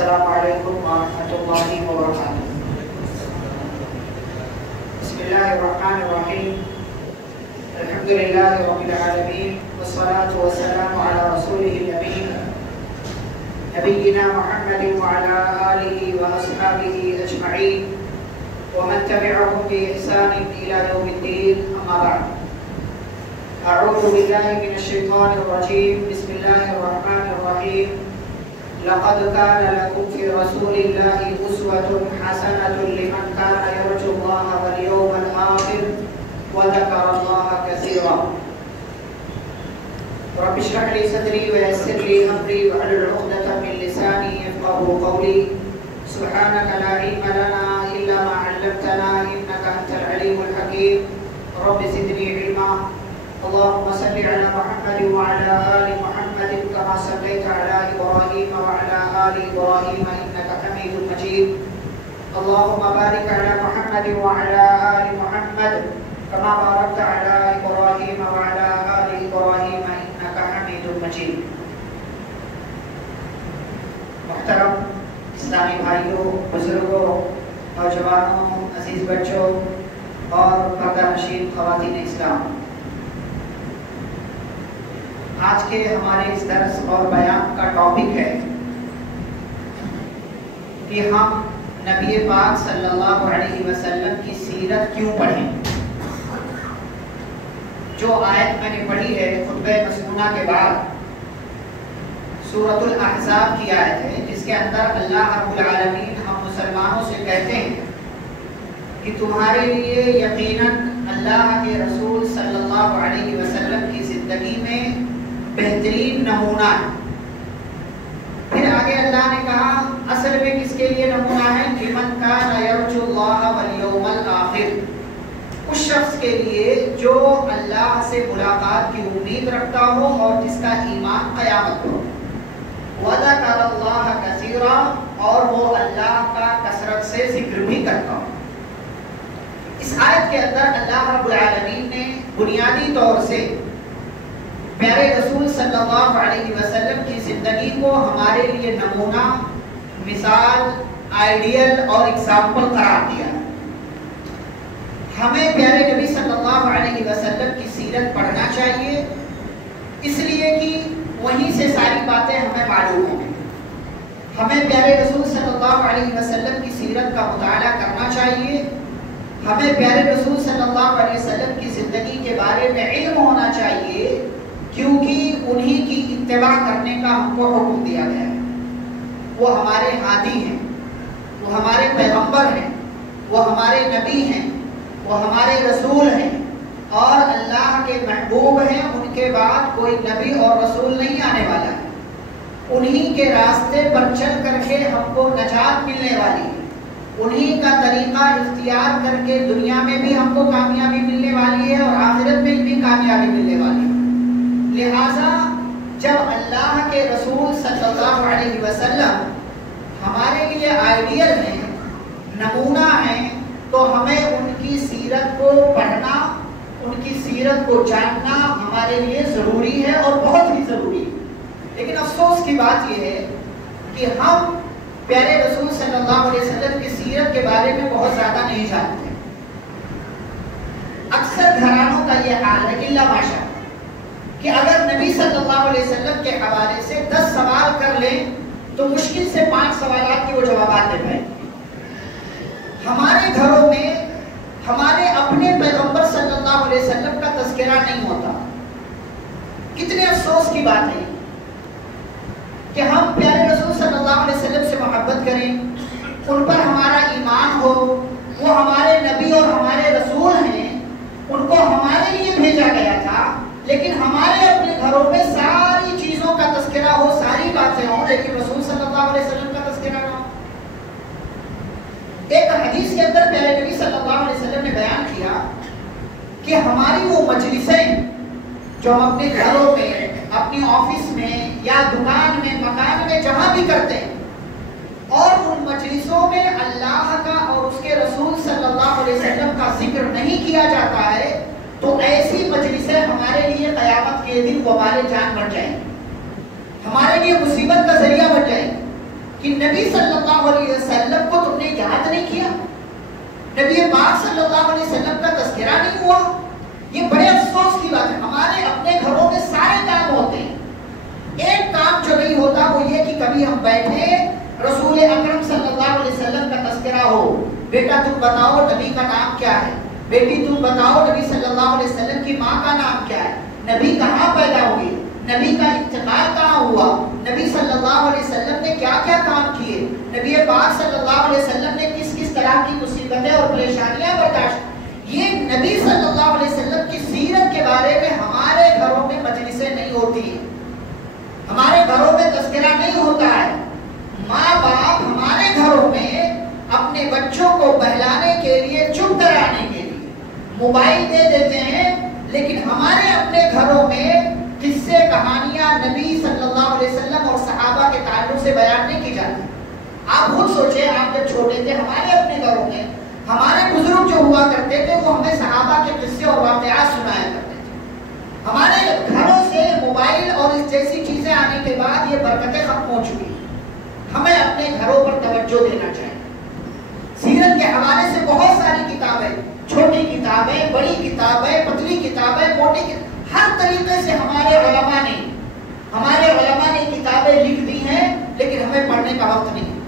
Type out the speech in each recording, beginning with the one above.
السلام علیکم ورحمۃ اللہ وبرکاتہ۔ بسم اللہ الرحمن الرحیم، الحمد للہ رب العالمین، والصلاة والسلام علی رسولہ الامین نبینا محمد وعلی آلہ واصحابہ اجمعین ومن تبعهم بإحسان إلى يوم الدين، أما بعد، أعوذ بالله من الشيطان الرجيم، بسم الله الرحمن الرحيم، لقد كان لكم في رسول الله أسوة حسنة لمن كان يرجو الله واليوم الآخر وذكر الله كثيرا۔ رب اشرح لي صدري ويسر لي أمري واحلل عقدة من لساني يفقهوا قولي، سبحانك لا علم لنا إلا ما علمتنا إنك أنت العليم الحكيم، رب زدني علما۔ اللهم صل على محمد وعلى آل محمد كما صليت على إبراهيم وعلى آل إبراهيم إنك حميد مجيد، اللهم بارك على محمد وعلى آل محمد كما باركت على إبراهيم وعلى آل إبراهيم إنك حميد مجيد۔ محترم اسلامی بھائیوں، بزرگوں، نوجوانوں، عزیز بچوں اور پردہ نشین خواتین اسلام، آج کے ہمارے اس درس اور بیان کا ٹاپک ہے کہ ہم نبی پاک صلی اللہ علیہ وسلم کی سیرت کیوں پڑھیں۔ جو آیت میں نے پڑھی ہے خطبہ مسنونہ کے بعد، سورۃ الاحزاب کی آیت ہے، جس کے اندر اللہ رب العالمین ہم مسلمانوں سے کہتے ہیں کہ تمہارے لیے یقیناً اللہ کے رسول صلی اللہ علیہ وسلم کی زندگی میں بہترین نمونہ ہے۔ پھر آگے اللہ نے کہا اصل میں کس کے لیے نمونہ ہے؟ لمن کان یرجو اللہ والیوم الآخر، اس شخص کے لیے جو اللہ سے ملاقات کی امید رکھتا ہو اور جس کا ایمان قیامت ہو، وذکر اللہ کثیرا، اور وہ اللہ کا کثرت سے ذکر بھی کرتا ہو۔ اس آیت کے اندر اللہ رب العالمین نے بنیادی طور سے پیارے رسول صلی اللہ علیہ وسلم کی زندگی کو ہمارے لیے نمونہ، مثال، آئیڈیل اور اگزامپل قرار دیا۔ ہمیں پیارے نبی صلی اللہ علیہ وسلم کی سیرت پڑھنا چاہیے، اس لیے کہ وہیں سے ساری باتیں ہمیں معلوم ہیں۔ ہمیں پیارے رسول صلی اللہ علیہ وسلم کی سیرت کا مطالعہ کرنا چاہیے، ہمیں پیارے رسول صلی اللہ علیہ وسلم کی زندگی کے بارے میں علم ہونا چاہیے، کیونکہ انہی کی اتباع کرنے کا ہم کو حکم دیا گیا ہے۔ وہ ہمارے ہادی ہیں، وہ ہمارے پیغمبر ہیں، وہ ہمارے نبی ہیں، وہ ہمارے رسول ہیں اور اللہ کے محبوب ہیں۔ ان کے بعد کوئی نبی اور رسول نہیں آنے والا ہے۔ انہی کے راستے پر چل کر کے ہم کو نجات ملنے والی ہے، انہی کا طریقہ اختیار کر کے دنیا میں بھی ہم کو کامیابی ملنے والی ہے اور آخرت میں بھی کامیابی ملنے والی ہے۔ لہٰذا جب اللہ کے رسول صلی اللہ علیہ وسلم ہمارے لیے آئیڈیل ہیں، نمونہ ہیں، تو ہمیں ان کی سیرت کو پڑھنا، ان کی سیرت کو جاننا ہمارے لیے ضروری ہے اور بہت ہی ضروری ہے۔ لیکن افسوس کی بات یہ ہے کہ ہم پیارے رسول صلی اللہ علیہ وسلم کی سیرت کے بارے میں بہت زیادہ نہیں جانتے۔ اکثر گھرانوں کا یہ حال ہے الا ماشاء کہ اگر نبی صلی اللہ علیہ وسلم کے حوالے سے 10 سوال کر لیں تو مشکل سے 5 سوالات کے وہ جوابات دے پائیں۔ ہمارے گھروں میں ہمارے اپنے پیغمبر صلی اللہ علیہ وسلم کا تذکرہ نہیں ہوتا۔ کتنے افسوس کی بات ہے کہ ہم پیارے رسول صلی اللہ علیہ وسلم سے محبت کریں، ان پر ہمارا ایمان ہو، وہ ہمارے نبی اور ہمارے رسول ہیں، ان کو ہمارے لیے بھیجا گیا تھا، لیکن ہمارے اپنے گھروں میں ساری چیزوں کا تذکرہ ہو، ساری باتیں ہوں، لیکن رسول صلی اللہ علیہ وسلم کا تذکرہ نہ ہو۔ ایک حدیث کے اندر پیارے نبی صلی اللہ علیہ وسلم نے بیان کیا کہ ہماری وہ مجلسیں جو ہم اپنے گھروں میں، اپنی آفس میں یا دکان میں، مکان میں جہاں بھی کرتے ہیں، اور ان مجلسوں میں اللہ کا اور اس کے رسول صلی اللہ علیہ وسلم کا ذکر نہیں کیا جاتا ہے، تو ایسی مجلسیں ہمارے لیے قیامت کے دن وبال جان بن جائیں، ہمارے لیے مصیبت کا ذریعہ بن جائیں۔ کہ نبی صلی اللہ علیہ وسلم کو تم نے یاد نہیں کیا، نبی پاک صلی اللہ علیہ وسلم کا تذکرہ نہیں ہوا. یہ بڑے افسوس کی بات ہے. ہمارے اپنے گھروں میں سارے کام ہوتے ہیں، ایک کام جو نہیں ہوتا وہ یہ کہ کبھی ہم بیٹھے رسول اکرم صلی اللہ علیہ وسلم کا تذکرہ ہو. بیٹا تم بتاؤ نبی کا نام کیا ہے، بیٹی تم بتاؤ نبی صلی اللہ علیہ وسلم کی ماں کا نام کیا ہے، نبی کہاں پیدا ہوئی، نبی کا انتقال کہاں ہوا، نبی صلی اللہ علیہ وسلم نے کیا کیا کام کیے، نبی پاک صلی اللہ علیہ وسلم نے کس کس طرح کی مصیبتیں اور پریشانیاں برداشت. یہ نبی صلی اللہ علیہ وسلم کی سیرت کے بارے میں ہمارے گھروں میں مجلسیں نہیں ہوتی ہیں، ہمارے گھروں میں تذکرہ نہیں ہوتا ہے. ماں باپ ہمارے گھروں میں اپنے بچوں کو بہلانے کے لیے، چپ کرانے کے لیے موبائل دے دیتے ہیں، لیکن ہمارے اپنے گھروں میں قصے کہانیاں نبی صلی اللہ علیہ وسلم اور صحابہ کے تعلق سے بیان نہیں کی جاتی. آپ خود سوچیں، آپ جب چھوٹے تھے ہمارے اپنے گھروں میں ہمارے بزرگ جو ہوا کرتے تھے وہ ہمیں صحابہ کے قصے اور واقعات سنایا کرتے تھے. ہمارے گھروں سے موبائل اور اس جیسی چیزیں آنے کے بعد یہ برکتیں ختم ہو چکی ہیں. ہمیں اپنے گھروں پر توجہ دینا چاہیے. سیرت کے حوالے سے بہت ساری کتابیں، چھوٹی کتابیں، بڑی کتابیں، پتلی کتابیں، موٹی کتابیں، ہر طریقے سے ہمارے علماء نے کتابیں لکھ دی ہیں، لیکن ہمیں پڑھنے کا وقت نہیں.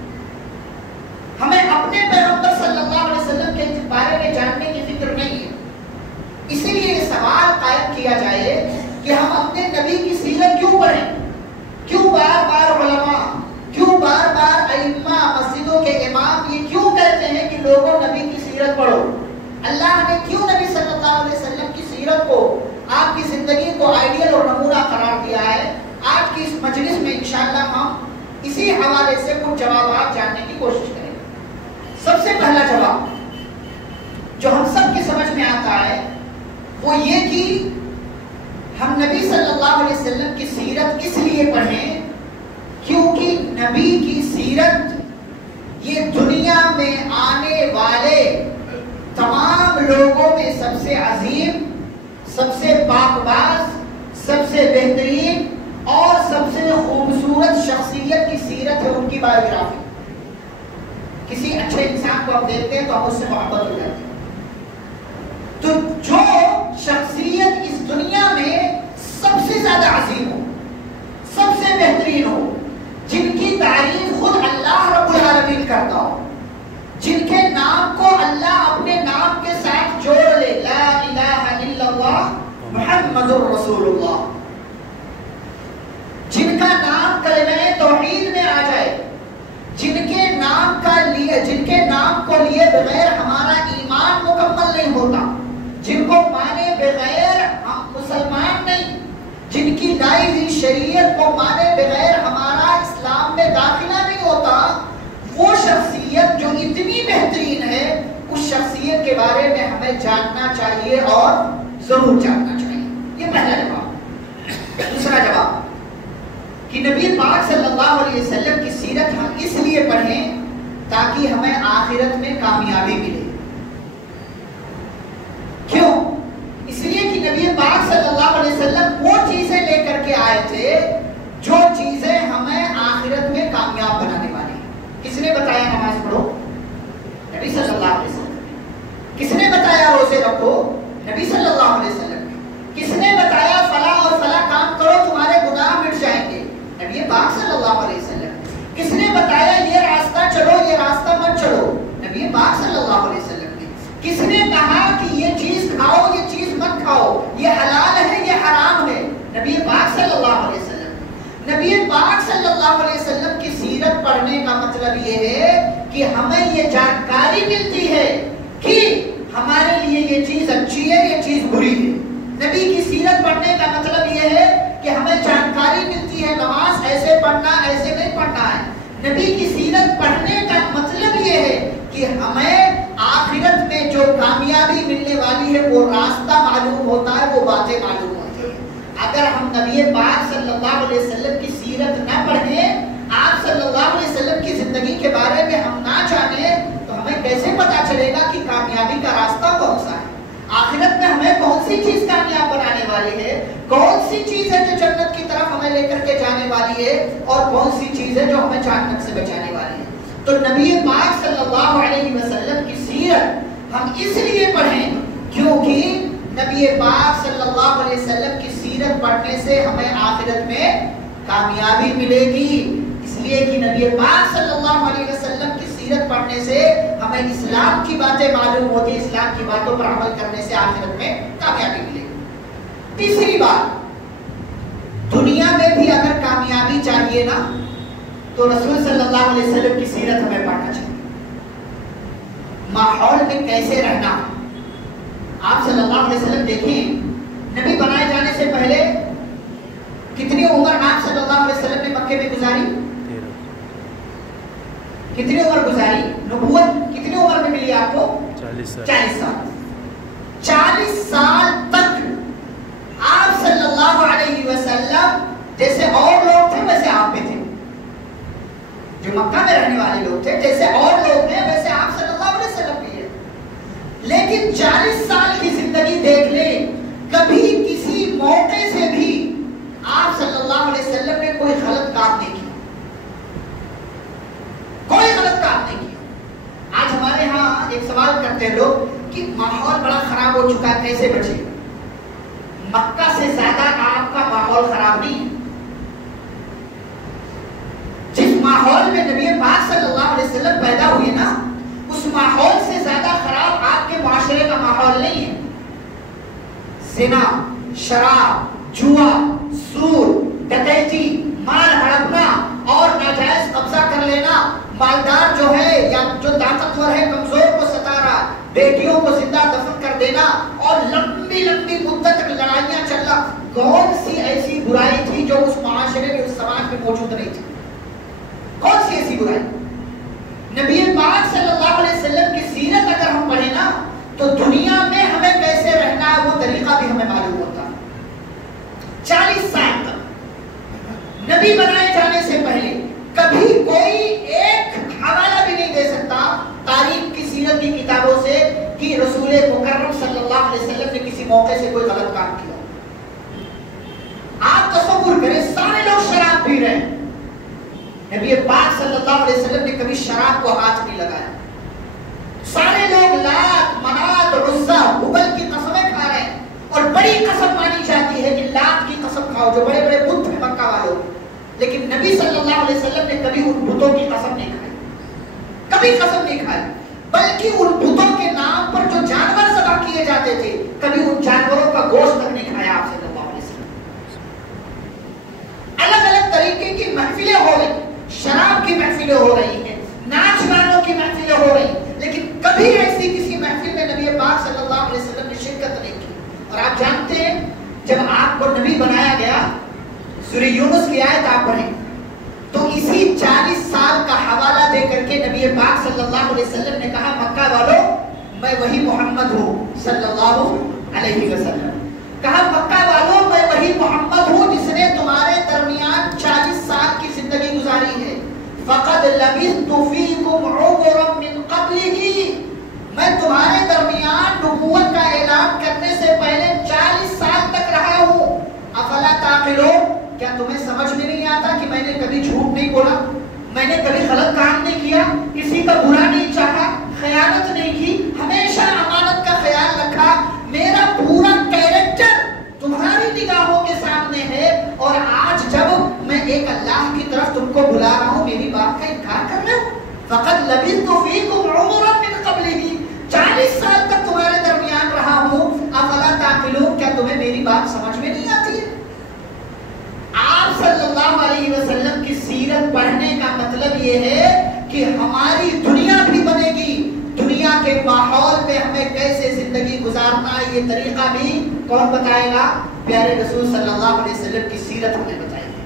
ہمیں اپنے پیغمبر صلی اللہ علیہ وسلم کے بارے میں جاننے کی فکر نہیں ہے. اسی لیے یہ سوال قائم کیا جائے کہ ہم اپنے نبی کی سیرت کیوں پڑھیں، کیوں بار بار علماء، کیوں بار بار ائمہ، مسجدوں کے امام یہ کیوں کہتے ہیں کہ لوگوں نبی کی سیرت پڑھو. اللہ نے کیوں نبی صلی اللہ علیہ وسلم کی سیرت کو، آپ کی زندگی کو آئیڈیل اور نمونہ قرار دیا ہے. آج کی اس مجلس میں انشاءاللہ ہم اسی حوالے سے کچھ جوابات جاننے کی کوشش کریں. سب سے پہلا جواب جو ہم سب کی سمجھ میں آتا ہے وہ یہ کہ ہم نبی صلی اللہ علیہ وسلم کی سیرت اس لیے پڑھیں کیونکہ نبی کی سیرت یہ دنیا میں آنے والے تمام لوگوں میں سب سے عظیم، سب سے پاکباز، سب سے بہترین اور سب سے خوبصورت شخصیت کی سیرت ہے، ان کی بایوگرافی. کسی اچھے انسان کو ہم دیکھتے ہیں تو ہم اس سے محبت ہو جاتی ہے. تو جو شخصیت اس دنیا میں سب سے زیادہ عظیم ہو، سب سے بہترین ہو، جن کی تعریف خود اللہ رب العالمین کرتا ہو، جن کے نام کو اللہ اپنے نام کے ساتھ جوڑ لے، لا الہ الا اللہ محمد الرسول اللہ، جن کا نام کلمہ توحید میں آ جائے، جن کے نام کو لیے بغیر ہمارا ایمان مکمل نہیں ہوتا، جن کو مانے بغیر ہم مسلمان نہیں، جن کی لائی ہوئی شریعت کو مانے بغیر ہمارا اسلام میں داخلہ نہیں ہوتا، وہ شخصیت جو اتنی بہترین ہے، اس شخصیت کے بارے میں ہمیں جاننا چاہیے اور ضرور جاننا چاہیے. یہ پہلا جواب. دوسرا جواب کہ نبی پاک صلی اللہ علیہ وسلم کی سیرت ہم اس لیے پڑھیں تاکہ ہمیں آخرت میں کامیابی ملے. کیوں؟ اس لیے کہ نبی پاک صلی اللہ علیہ وسلم وہ چیزیں لے کر کے آئے تھے جو چیزیں ہمیں آخرت میں کامیاب بنانے والی ہیں. کس نے بتایا نماز پڑھو؟ نبی صلی اللہ علیہ وسلم. کس نے بتایا روزے رکھو؟ نبی صلی اللہ علیہ وسلم. کس نے بتایا فلاں اور فلاں کام کرو تمہارے گناہ مٹ جائیں گے؟ نبی پاک صلی اللہ علیہ وسلم. کس نے بتایا یہ راستہ چلو یہ راستہ مت چلو؟ نبی پاک صلی اللہ علیہ وسلم نے. کس نے کہا کہ یہ چیز کھاؤ یہ چیز مت کھاؤ، یہ حلال ہے یہ حرام ہے؟ نبی پاک صلی اللہ علیہ وسلم. نبی پاک صلی اللہ علیہ وسلم کی سیرت پڑھنے کا مطلب یہ ہے کہ ہمیں یہ جانکاری ملتی ہے کہ ہمارے لیے یہ چیز اچھی ہے یہ چیز بری ہے. نبی کی سیرت پڑھنے کا مطلب یہ ہے کہ ہمیں جانکاری ملتی ہے نماز ایسے پڑھنا ایسے نہیں پڑھنا ہے. نبی کی سیرت پڑھنے کا مطلب یہ ہے کہ ہمیں آخرت میں جو کامیابی ملنے والی ہے وہ راستہ معلوم ہوتا ہے، وہ باتیں معلوم ہوتی ہیں. اگر ہم نبی پاک صلی اللہ علیہ وسلم کی سیرت نہ پڑھیں، آپ صلی اللہ علیہ وسلم کی زندگی کے بارے میں ہم نہ جانیں، تو ہمیں کیسے پتا چلے گا کہ کامیابی کا راستہ کون سا ہے، آخرت میں ہمیں کون سی چیز کامیاب بنانے والی ہے، کون سی چیز ہے جو جنت کی طرف ہمیں لے کر کے جانے والی ہے، اور کون سی چیز ہے جو ہمیں جہنم سے بچانے تو نبی پاک صلی اللہ علیہ وسلم کی سیرت ہم اس لیے پڑھیں کیونکہ نبی پاک صلی اللہ علیہ وسلم کی سیرت پڑھنے سے ہمیں آخرت میں کامیابی ملے گی. اس لیے کہ نبی پاک صلی اللہ علیہ وسلم کی سیرت پڑھنے سے ہمیں اسلام کی باتیں معلوم ہوتی ہیں, اسلام کی باتوں پر عمل کرنے سے آخرت میں کامیابی ملے گی. تیسری بات, دنیا میں بھی اگر کامیابی چاہیے نا تو رسول صلی اللہ علیہ وسلم کی سیرت ہمیں پڑھنا چاہیے. ماحول میں کیسے رہنا, آپ صلی اللہ علیہ وسلم دیکھیں نبی بنائے جانے سے پہلے کتنی عمر آپ صلی اللہ علیہ وسلم نے مکے میں گزاری؟ کتنی عمر گزاری؟ نبوت کتنی عمر میں ملی آپ کو؟ 40 سال. 40 سال تک آپ صلی اللہ علیہ وسلم جیسے اور لوگ تھے ویسے آپ بھی تھے. جو مکہ میں رہنے والے لوگ تھے جیسے اور لوگ ہیں ویسے آپ صلی اللہ علیہ وسلم بھی ہے. لیکن 40 سال کی زندگی دیکھ لیں, کبھی کسی موقع سے بھی آپ صلی اللہ علیہ وسلم نے کوئی غلط کام نہیں کیا, کوئی غلط کام نہیں کیا. آج ہمارے ہاں ایک سوال کرتے ہیں لوگ کہ ماحول بڑا خراب ہو چکا ہے کیسے بچے. مکہ سے زیادہ آپ کا ماحول خراب نہیں. جس ماحول میں نبی پاک صلی اللہ علیہ وسلم پیدا ہوئے نا, اس ماحول سے زیادہ خراب آپ کے معاشرے کا ماحول نہیں ہے. زنا, شراب, جوا, سود, ڈکیتی, مال ہڑپنا اور ناجائز قبضہ کر لینا, مالدار جو ہے یا جو طاقتور ہے کمزور کو ستا رہا, بیٹیوں کو زندہ دفن کر دینا اور لمبی لمبی مدت تک لڑائیاں چلنا. کون سی ایسی برائی تھی جو اس معاشرے میں, اس سماج میں موجود نہیں تھی؟ کون سی ایسی برائی؟ نبی پاک صلی اللہ علیہ وسلم کی سیرت اگر ہم پڑھیں نا تو دنیا میں ہمیں کیسے رہنا ہے وہ طریقہ بھی ہمیں معلوم ہوتا ہے. 40 سال تک نبی بنائے جانے سے پہلے کبھی کوئی ایک حوالہ بھی نہیں دے سکتا تاریخ کی سیرت کی کتابوں سے کہ رسول مکرم صلی اللہ علیہ وسلم نے کسی موقع سے کوئی غلط کام کیا. آپ تصور کریں سارے لوگ شراب پی رہے ہیں, نبی پاک صلی اللہ علیہ وسلم نے کبھی شراب کو ہاتھ نہیں لگایا. سارے لوگ لات, منات, عزا, ہبل کی قسمیں کھا رہے ہیں اور بڑی قسم مانی جاتی ہے کہ لات کی قسم کھاؤ, جو بڑے بڑے بت ہیں مکہ والوں. لیکن نبی صلی اللہ علیہ وسلم نے کبھی ان بتوں کی قسم نہیں کھائی, کبھی قسم نہیں کھائی, بلکہ ان بتوں کے نام پر جو جانور ذبح کیے جاتے تھے کبھی ان جانوروں کا گوشت تک نہیں کھایا آپ صلی اللہ علیہ وسلم. الگ الگ طریقے کی محفلیں ہو رہی, شراب کی محفلیں ہو رہی ہیں, ناچ گانوں کی محفلیں ہو رہی, لیکن کبھی ایسی کسی محفل میں نبی پاک صلی اللہ علیہ وسلم نے شرکت نہیں کی. اور آپ جانتے ہیں جب آپ کو نبی بنایا گیا, سورہ یونس کی آیت آپ پڑھیں تو اسی 40 سال کا حوالہ دے کر کے نبی پاک صلی اللہ علیہ وسلم نے کہا مکہ والوں میں وہی محمد ہوں صلی اللہ علیہ وسلم. کہا مکہ والوں میں وہی محمد ہوں جس نے تمہارے درمیان 40 سال کی زندگی گزاری ہے. فقد لبثت فیکم عمرا من قبلہ, میں تمہارے درمیان نبوت کا اعلان کرنے سے پہلے 40 سال تک رہا ہوں. افلا تعقلون, کیا تمہیں سمجھ میں نہیں آتا کہ میں نے کبھی جھوٹ نہیں بولا, میں نے کبھی غلط کام نہیں کیا, کسی کا برا نہیں چاہا, خیانت نہیں کی, ہمیشہ امانت کا خیال رکھا. میرا پورا کیریکٹر تمہاری نگاہوں کے سامنے ہے اور آج جب میں ایک اللہ کی طرف تم کو بلا رہا ہوں میری بات کا انکار کر رہے ہو. فقط لبثت فیکم عمرا من قبلہ, 40 سال تک تمہارے درمیان رہا ہوں. افلا تعقلون, کیا تمہیں میری بات سمجھ میں نہیں آتی ہے؟ آپ صلی اللہ علیہ وسلم کی سیرت پڑھنے کا مطلب یہ ہے کہ ہماری دنیا بھی بنے گی, دنیا کے ماحول میں ہمیں کیسے زندگی گزارنا ہے یہ طریقہ بھی کون بتائے گا؟ پیارے رسول صلی اللہ علیہ وسلم کی سیرت ہمیں بتائے گی.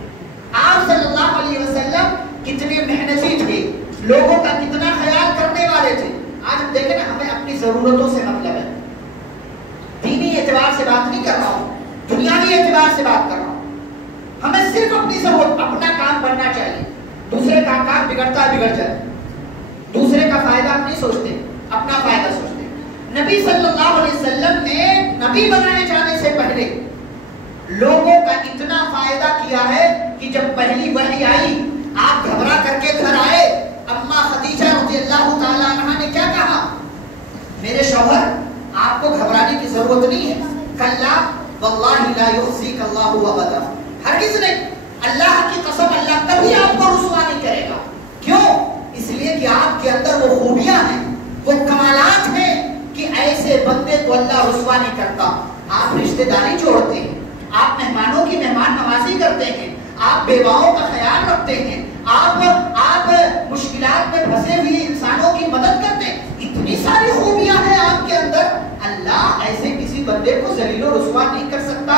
آپ صلی اللہ علیہ وسلم کتنے محنتی تھے, لوگوں کا کتنا خیال کرنے والے تھے. آج ہم دیکھیں نا ہمیں اپنی ضرورتوں سے مطلب ہے, دینی اعتبار سے بات نہیں کر رہا ہوں, دنیاوی اعتبار سے بات کر رہا ہوں. ہمیں صرف اپنی ضرورت, اپنا کام بننا چاہیے, دوسرے کا کام بگڑتا ہے بگڑ جائے, دوسرے کا فائدہ ہم نہیں سوچتے, اپنا فائدہ سوچتے. نبی صلی اللہ علیہ وسلم نے نبی بنائے جانے سے پہلے لوگوں کا اتنا فائدہ کیا ہے کہ جب پہلی وحی آئی آپ گھبرا کر کے گھر آئے, اماں خدیجہ ضرورت نہیں ہے. کلا واللہ لا یخزیک اللہ ابدا. ہرگز نہیں, اللہ کی قسم اللہ کبھی آپ کو رسوا نہیں کرے گا. کیوں؟ اس لیے کہ آپ کے اندر وہ خوبیاں ہیں, وہ کمالات ہیں کہ ایسے بندے کو اللہ رسوا نہیں کرتا. آپ رشتہ داری جوڑتے ہیں, آپ مہمانوں کی مہمان نوازی کرتے ہیں, آپ بیواؤں کا خیال رکھتے ہیں, آپ مشکلات میں پھنسے ہوئے انسانوں کی مدد کرتے ہیں. اتنی ساری خوبیاں ہیں آپ کے اندر. اللہ ایسے کسی بندے کو ذلیل و رسوا نہیں کر سکتا.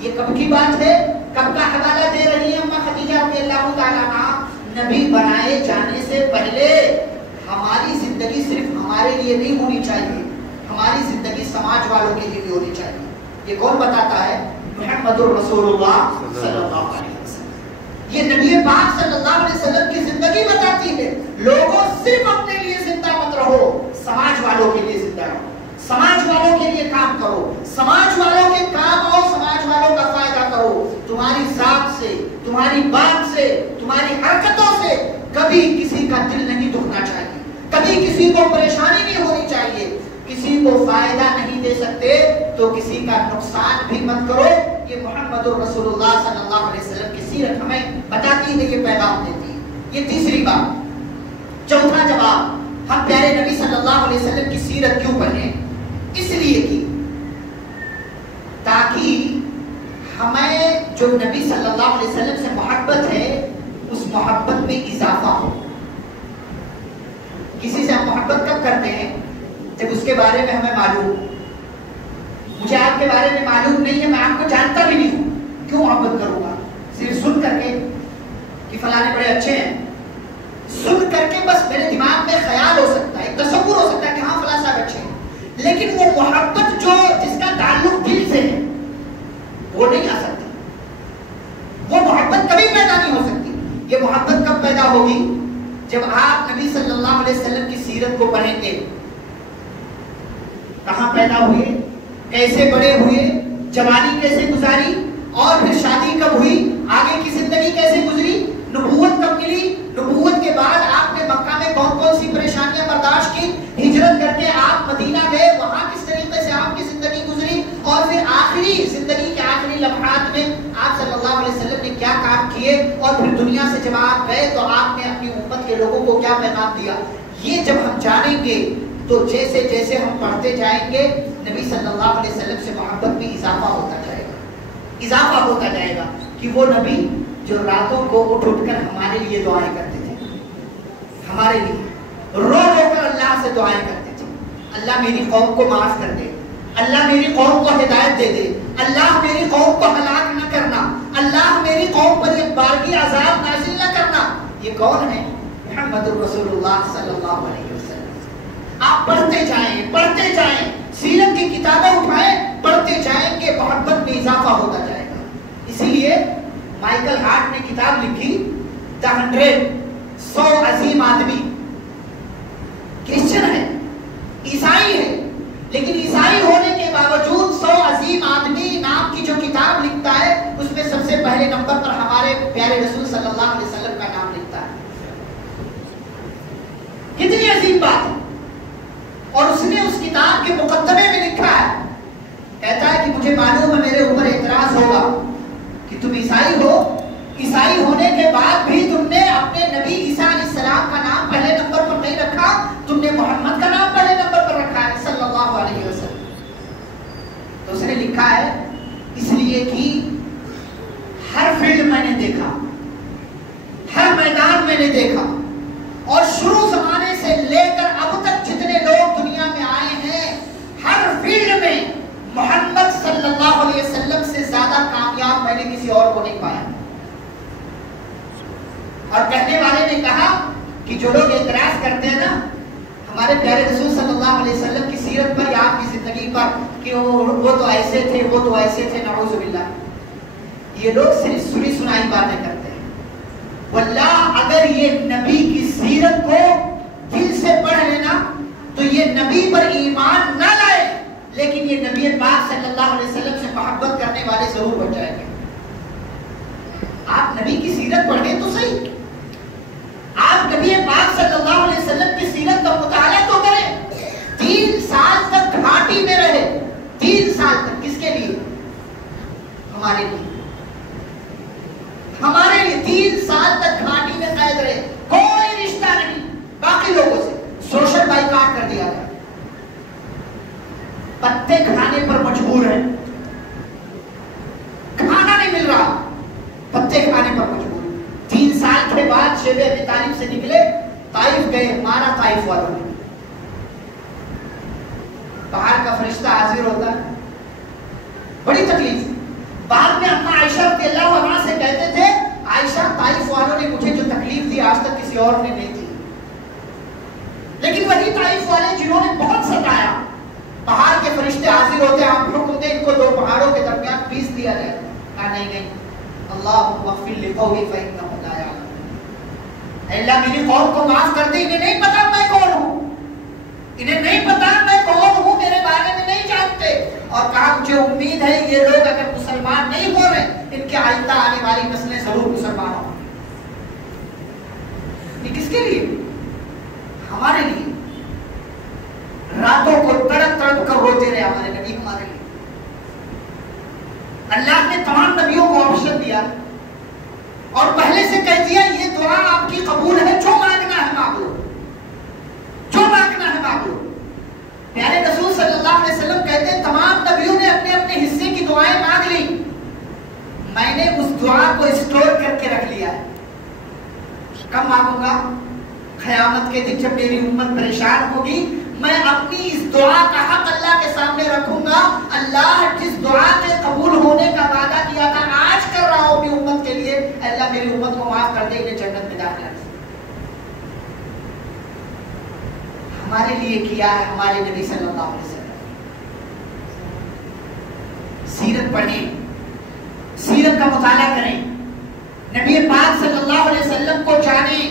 یہ کب کی بات ہے؟ کب کا حوالہ دے رہی ہے اماں خدیجہ رضی اللہ تعالیٰ عنہا؟ نبی بنائے جانے سے پہلے ہماری زندگی صرف ہمارے لیے نہیں ہونی چاہیے, ہماری زندگی سماج والوں کے لیے بھی ہونی چاہیے. یہ کون بتاتا ہے؟ محمد الرسول اللہ صلی اللہ علیہ وسلم. یہ نبی پاک صلی اللہ علیہ وسلم کی زندگی بتاتی ہے. لوگوں صرف اپنے لیے زندہ مت رہو, سماج والوں کے لیے زندہ رہو, سماج والوں کے لیے کام کرو, سماج والوں کے کام اور سماج والوں کا فائدہ کرو. تمہاری ذات سے, تمہاری بات سے, تمہاری حرکتوں سے کبھی کسی کا دل نہیں دکھنا چاہیے, کبھی کسی کو پریشانی نہیں ہونی چاہیے. کسی کو فائدہ نہیں دے سکتے تو کسی کا نقصان بھی مت کرو. یہ محمد الرسول اللہ صلی اللہ علیہ وسلم کی سیرت ہمیں بتاتی ہے, یہ پیغام دیتی ہے. یہ تیسری بات. چوتھا جواب, ہم پیارے نبی صلی اللہ علیہ وسلم کی سیرت کیوں پڑھیں؟ اس لیے کہ تاکہ ہمیں جو نبی صلی اللہ علیہ وسلم سے محبت ہے اس محبت میں اضافہ ہو. کسی سے ہم محبت کب کرتے ہیں؟ جب اس کے بارے میں ہمیں معلوم. مجھے آپ کے بارے میں معلوم نہیں ہے, میں آپ کو جانتا بھی نہیں ہوں, کیوں محبت کروں گا؟ صرف سن کر کے کہ فلانے بڑے اچھے ہیں, سن کر کے بس میرے دماغ میں خیال ہو سکتا ہے, تصور ہو سکتا ہے کہ ہاں فلاں صاحب اچھے ہیں, لیکن وہ محبت جو جس کا تعلق دل سے ہے وہ نہیں آ سکتی. وہ محبت کبھی پیدا نہیں ہو سکتی. یہ محبت کب پیدا ہوگی؟ جب آپ نبی صلی اللہ علیہ وسلم کی سیرت کو پڑھیں گے. کہاں پیدا ہوئے, کیسے بڑے ہوئے, جوانی کیسے گزاری, اور پھر شادی کب ہوئی, آگے کی زندگی کیسے گزری, نبوت کب ملی, نبوت کے بعد آپ نے مکہ میں کون کون سی پریشانیاں برداشت کی, ہجرت کر کے آپ مدینہ گئے, وہاں کس طریقے سے آپ کی زندگی گزری, اور پھر آخری زندگی کے آخری لمحات میں آپ صلی اللہ علیہ وسلم نے کیا کام کیے, اور پھر دنیا سے جب آپ گئے تو آپ نے اپنی امت کے لوگوں کو کیا پیغام دیا. یہ جب ہم جانیں گے تو جیسے جیسے ہم پڑھتے جائیں گے نبی صلی اللہ علیہ وسلم سے محبت میں اضافہ ہوتا جائے گا, اضافہ ہوتا جائے گا. کہ وہ نبی جو راتوں کو اٹھ کر ہمارے لیے دعائیں کرتے تھے, ہمارے لیے رو رو کر اللہ سے دعائیں کرتے تھے, اللہ میری قوم کو معاف کر دے, اللہ میری قوم کو ہدایت دے دے, اللہ میری قوم کو ہلاک نہ کرنا, اللہ میری قوم پر ایک بارگی عذاب نازل نہ کرنا. یہ کون ہے؟ محمد الرسول اللہ صلی اللہ علیہ وسلم. آپ پڑھتے جائیں, سیرت کی کتابیں اٹھائیں, پڑھتے جائیں گے, محبت میں اضافہ ہوتا جائے گا. اسی لیے مائیکل ہارٹ نے کتاب لکھی The 100, 100 عظیم آدمی. کرسچن ہے, عیسائی ہے, لیکن عیسائی ہونے کے باوجود 100 عظیم آدمی نام کی جو کتاب لکھتا ہے اس میں سب سے پہلے نمبر پر ہمارے پیارے رسول صلی اللہ علیہ وسلم کا نام لکھتا ہے. کتنی عظیم بات ہے. اور اس نے اس کتاب کے مقدمے میں لکھا ہے, کہتا ہے کہ مجھے معلوم ہے میرے اوپر اعتراض ہوگا کہ تم عیسائی ہو, عیسائی ہونے کے بعد بھی تم نے اپنے نبی عیسیٰ علیہ السلام کا نام پہلے نمبر پر نہیں رکھا, تم نے محمد کا نام پہلے نمبر پر رکھا ہے صلی اللہ علیہ وسلم. تو اس نے لکھا ہے اس لیے کہ ہر فیلڈ میں نے دیکھا, ہر میدان میں نے دیکھا, اور شروع زمانے سے لے کر اب تک جتنے لوگ دنیا میں آئے ہیں ہر فیلڈ میں محمد صلی اللہ علیہ وسلم سے زیادہ کامیاب میں نے کسی اور کو نہیں پایا. اور کہنے والے نے کہا کہ جو لوگ اعتراض کرتے ہیں نا ہمارے پیارے رسول صلی اللہ علیہ وسلم کی سیرت پر یا آپ کی زندگی پر کہ وہ تو ایسے تھے, وہ تو ایسے تھے, نعوذ باللہ, یہ لوگ صرف سنی سنائی باتیں کرتے ہیں. واللہ اگر یہ نبی کی سیرت کو دل سے پڑھ لینا تو یہ نبی پر ایمان نہ لائے لیکن یہ نبی پاک صلی اللہ علیہ وسلم سے محبت کرنے والے ضرور بن جائیں گے. آپ نبی کی سیرت پڑھیں تو صحیح, آپ نبی پاک صلی اللہ علیہ وسلم کی سیرت کا مطالعہ تو کریں. 3 سال تک گھاٹی میں رہے, 3 طائف گئے, مارا طائف والوں نے. پہاڑ کا فرشتہ حاضر ہوتا ہے, بڑی تکلیف. بعد میں اپنا عائشہ رضی اللہ عنہا سے کہتے تھے, عائشہ طائف والوں نے مجھے جو تکلیف دی آج تک کسی اور نے نہیں دی. لیکن وہی طائف والے جنہوں نے بہت ستایا, پہاڑ کے فرشتے حاضر ہوتے ہیں, آپ حکم دیں ان کو دو پہاڑوں کے درمیان پیس دیا جائے. کہا نہیں نہیں, اللہم اغفر لقومی فإنہم لا یعلمون. اللہ میری قوم کو معاف کر دے, انہیں نہیں پتا میں کون ہوں, انہیں نہیں پتا میں کون ہوں, میرے بارے میں نہیں جانتے. اور کہا مجھے امید ہے یہ لوگ اگر مسلمان نہیں ہو رہے, ان کے آئندہ آنے والی نسلیں ضرور مسلمان ہوں. یہ کس کے لیے؟ ہمارے لیے. راتوں کو تڑپ تڑپ کر روتے رہے ہمارے نبی ہمارے لیے. اللہ نے تمام نبیوں کو آپشن دیا اور پہلے سے کہہ دیا یہ دعا آپ کی قبول ہے, جو مانگنا ہے مانگو, جو مانگنا ہے مانگو. پیارے رسول صلی اللہ علیہ وسلم کہتے ہیں تمام نبیوں نے اپنے اپنے حصے کی دعائیں مانگ لی, میں نے اس دعا کو اسٹور کر کے رکھ لیا ہے. کب مانگوں گا؟ قیامت کے دن جب میری امت پریشان ہوگی, میں اپنی اس دعا کا حق اللہ کے سامنے رکھوں گا. اللہ جس دعا کے قبول ہونے کا وعدہ کیا تھا آج کر رہا ہوں اپنی امت کے لیے, اللہ میری امت کو معاف کر دے, انہیں جنت میں داخل کر دے. ہمارے لیے کیا ہے ہمارے نبی صلی اللہ علیہ وسلم. سیرت پڑھیں, سیرت کا مطالعہ کریں, نبی پاک صلی اللہ علیہ وسلم کو جانیں.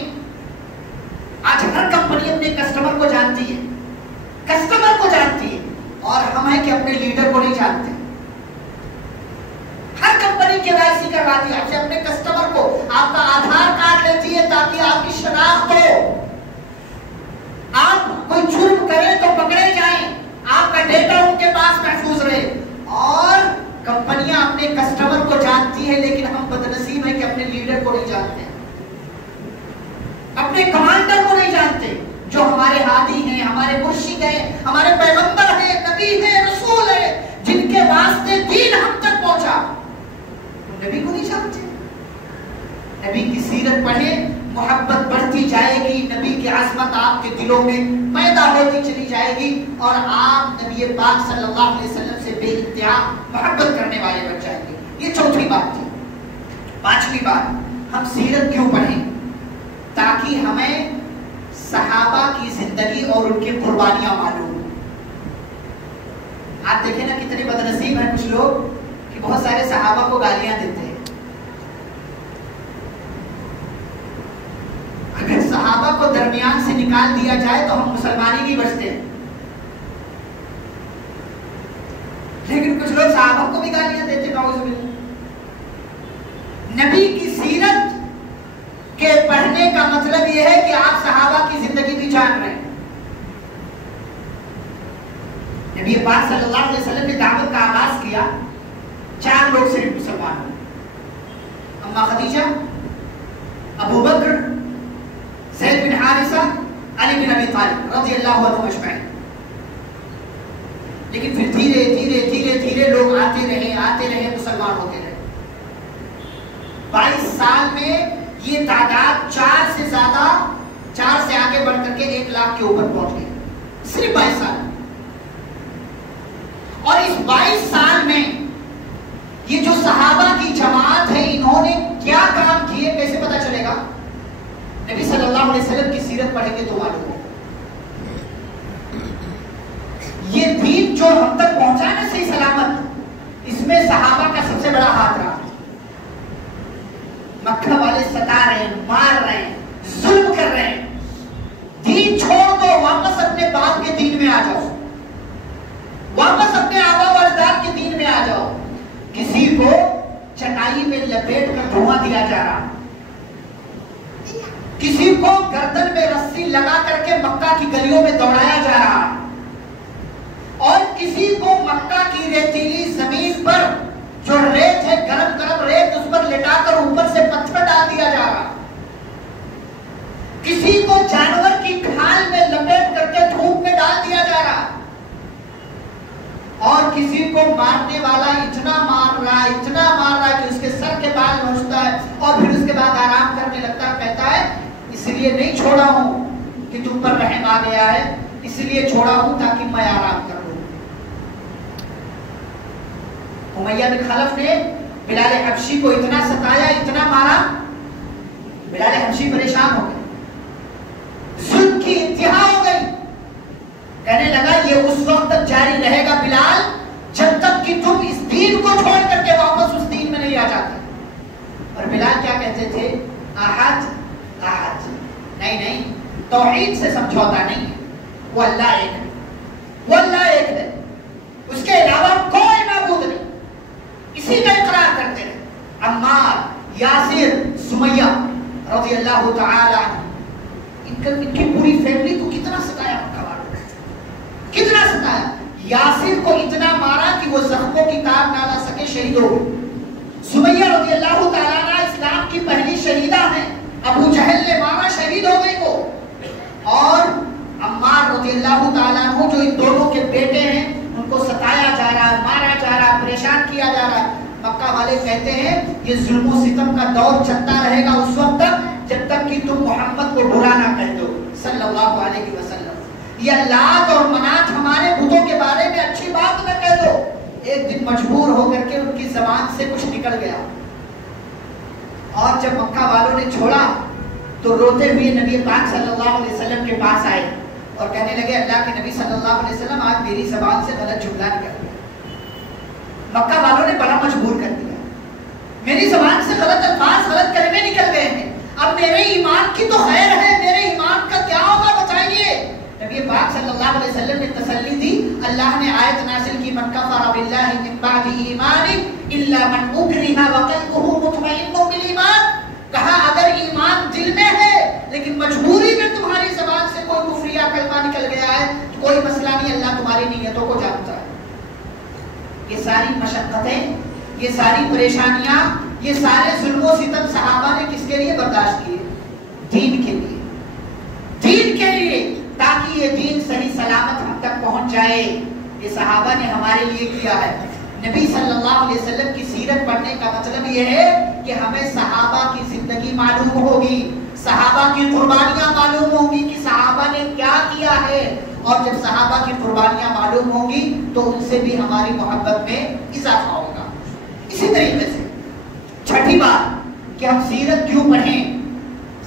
آج ہر کمپنی اپنے کسٹمر کو جانتی ہے, کسٹمر کو جانتی ہے, اور ہم ہیں کہ اپنے لیڈر کو نہیں جانتے. ہر کمپنی KYC کرواتی ہے آپ سے اپنے کسٹمر کو, آپ کا آدھار کارڈ لیتی ہے تاکہ آپ کی شناخت ہو. آپ کوئی جرم کریں تو پکڑے جائیں, آپ کا ڈیٹا ان کے پاس محفوظ رہے. اور کمپنیاں اپنے کسٹمر کو جانتی ہیں, لیکن ہم بدنصیب ہیں کہ اپنے لیڈر کو نہیں جانتے, اپنے کمانڈر کو نہیں جانتے, جو ہمارے ہادی ہیں, ہمارے مرشد ہیں, ہمارے پیغمبر ہیں, نبی ہیں, رسول ہیں, جن کے واسطے دین ہم تک پہنچا, نبی کو نہیں جانتے. نبی کی سیرت پڑھیں, محبت بڑھتی جائے گی, نبی کی عظمت آپ کے دلوں میں پیدا ہوتی چلی جائے گی, اور آپ نبی پاک صلی اللہ علیہ وسلم سے بے انتہا محبت کرنے والے بن جائیں گے. یہ چوتھی بات تھی. پانچویں بات, ہم سیرت کیوں پڑھیں؟ تاکہ ہمیں صحابہ کی زندگی اور ان کی قربانیاں معلوم ہوں. آپ دیکھیں نا کتنے بدنصیب ہیں کچھ لوگ کہ بہت سارے صحابہ کو گالیاں دیتے ہیں. اگر صحابہ کو درمیان سے نکال دیا جائے تو ہم مسلمان ہی نہیں بچتے, لیکن کچھ لوگ صحابہ کو بھی گالیاں دیتے. نعوذ باللہ. نبی کی سیرت کے پڑھنے کا مطلب یہ ہے کہ آپ صحابہ کی زندگی بھی جان رہے ہیں. نبی پاک صلی اللہ علیہ وسلم نے دعوت کا آغاز کیا, 4 لوگ صرف مسلمان ہوئے, اما خدیجہ, ابو بکر, زید بن حارثہ, علی بن ابی طالب رضی اللہ عنہ اجمعین. لیکن پھر دھیرے دھیرے دھیرے دھیرے لوگ آتے رہے مسلمان ہوتے رہے. 22 سال میں یہ تعداد 4 سے زیادہ, 4 سے آگے بڑھ کر کے 1 لاکھ کے اوپر پہنچ گئی, صرف 22 سال. اور اس 22 سال میں یہ جو صحابہ کی جماعت ہے, انہوں نے کیا کام کیے کیسے پتا چلے گا؟ نبی صلی اللہ علیہ وسلم کی سیرت پڑھیں گے تو معلوم ہوگا. یہ دین جو ہم تک پہنچا نا صحیح سلامت, اس میں صحابہ کا سب سے بڑا ہاتھ رہا. مکہ والے ستا رہے ہیں, مار رہے ہیں, ظلم کر رہے ہیں, دین چھوڑ دو, واپس اپنے باپ کے دین میں آ جاؤ, واپس اپنے آبا و اجداد کے دین میں آ جاؤ. کسی کو چٹائی میں لپیٹ کر دھواں دیا جا رہا, کسی کو گردن میں رسی لگا کر کے مکہ کی گلیوں میں دوڑایا جا رہا, اور کسی کو مکہ کی ریتیلی زمین پر جو ریت ہے, گرم گرم ریت, اس پر لٹا کر اوپر سے پتھر ڈال دیا جا رہا. کسی کو جانور کی کھال میں لپیٹ کر کے دھوپ میں ڈال دیا جا رہا, اور کسی کو مارنے والا اتنا مار رہا ہے کہ اس کے سر کے بال نوچتا ہے, اور پھر اس کے بعد آرام کرنے لگتا ہے, کہتا ہے اس لیے نہیں چھوڑا ہوں کہ تم پر رحم آ گیا ہے اس لیے چھوڑا ہوں تاکہ میں آرام کر لوں۔ امیہ بن خلف نے بلال حبشی کو اتنا ستایا، اتنا مارا، بلال حبشی پریشان ہو گئے، ظلم کی انتہا ہو گئی، کہنے لگا یہ اس وقت تک جاری رہے گا بلال جب تک کہ تم اس دین کو چھوڑ کر کے واپس اس دین میں نہیں آ جاتے۔ اور بلال کیا کہتے تھے؟ احد احد، نہیں نہیں، توحید سے سمجھوتا نہیں ہے، وہ اللہ ایک ہے، وہ اللہ ایک ہے، اس کے علاوہ کوئی معبود نہیں، اسی کا اقرار کرتے ہیں۔ عمار، یاسر، سمیہ رضی اللہ تعالی عنہ، ان کی پوری فیملی کو کتنا ستایا مکہ والوں نے، کتنا ستایا۔ یاسر کو اتنا مارا کہ وہ زخموں کی تاب نہ لا سکے، شہید ہو گئے۔ سمیہ رضی اللہ تعالیٰ عنہ اسلام کی پہلی شہیدہ ہیں، ابو جہل نے مارا، شہید ہو گئی وہ۔ اور عمار رضی اللہ تعالیٰ عنہ جو ان دونوں کے بیٹے ہیں ان کو ستایا جا رہا ہے، مارا جا رہا ہے، پریشان کیا جا رہا ہے۔ مکہ والے کہتے ہیں یہ ظلم و ستم کا دور چلتا رہے گا اس وقت تک جب تک کہ تم محمد کو برا نہ کہہ دو صلی اللہ علیہ وسلم، یا لات اور منات ہمارے بتوں کے بارے میں اچھی بات نہ کہہ دو۔ ایک دن مجبور ہو کر کے ان کی زبان سے کچھ نکل گیا، اور جب مکہ والوں نے چھوڑا تو روتے ہوئے نبی پاک صلی اللہ علیہ وسلم کے پاس آئے اور کہنے لگے اللہ کے نبی صلی اللہ علیہ وسلم آج میری زبان سے غلط جملہ نکل گیا، مکہ والوں نے بڑا مجبور کر دیا، میری زبان سے غلط الفاظ، غلط کلمے نکل گئے ہیں، اب میرے ایمان کی تو خیر ہے، میرے ایمان کا کیا ہوگا بتائیے۔ نبی پاک صلی اللہ علیہ وسلم نے تسلی دی، اللہ نے آیت نازل کی من کفر باللہ من بعد ایمانہ الا من اکرہ وقلبہ مطمئن بالایمان، کہا اگر ایمان دل میں ہے لیکن مجبوری میں تمہاری زبان سے کوئی کفریہ کلمہ نکل گیا ہے تو کوئی مسئلہ نہیں، اللہ تمہاری نیتوں کو جانتا ہے۔ یہ ساری مشقتیں، یہ ساری پریشانیاں، یہ سارے ظلم و ستم صحابہ نے کس کے لیے برداشت کیے؟ دین کے لیے، دین کے لیے، تاکہ یہ دین صحیح سلامت ہم تک پہنچ جائے۔ یہ صحابہ نے ہمارے لیے کیا ہے۔ نبی صلی اللہ علیہ وسلم کی سیرت پڑھنے کا مطلب یہ ہے کہ ہمیں صحابہ کی زندگی معلوم ہوگی، صحابہ کی قربانیاں معلوم ہوں گی کہ صحابہ نے کیا کیا ہے، اور جب صحابہ کی قربانیاں معلوم ہوں گی تو ان سے بھی ہماری محبت میں اضافہ ہوگا۔ اسی طریقے سے چھٹی بات کہ ہم سیرت کیوں پڑھیں؟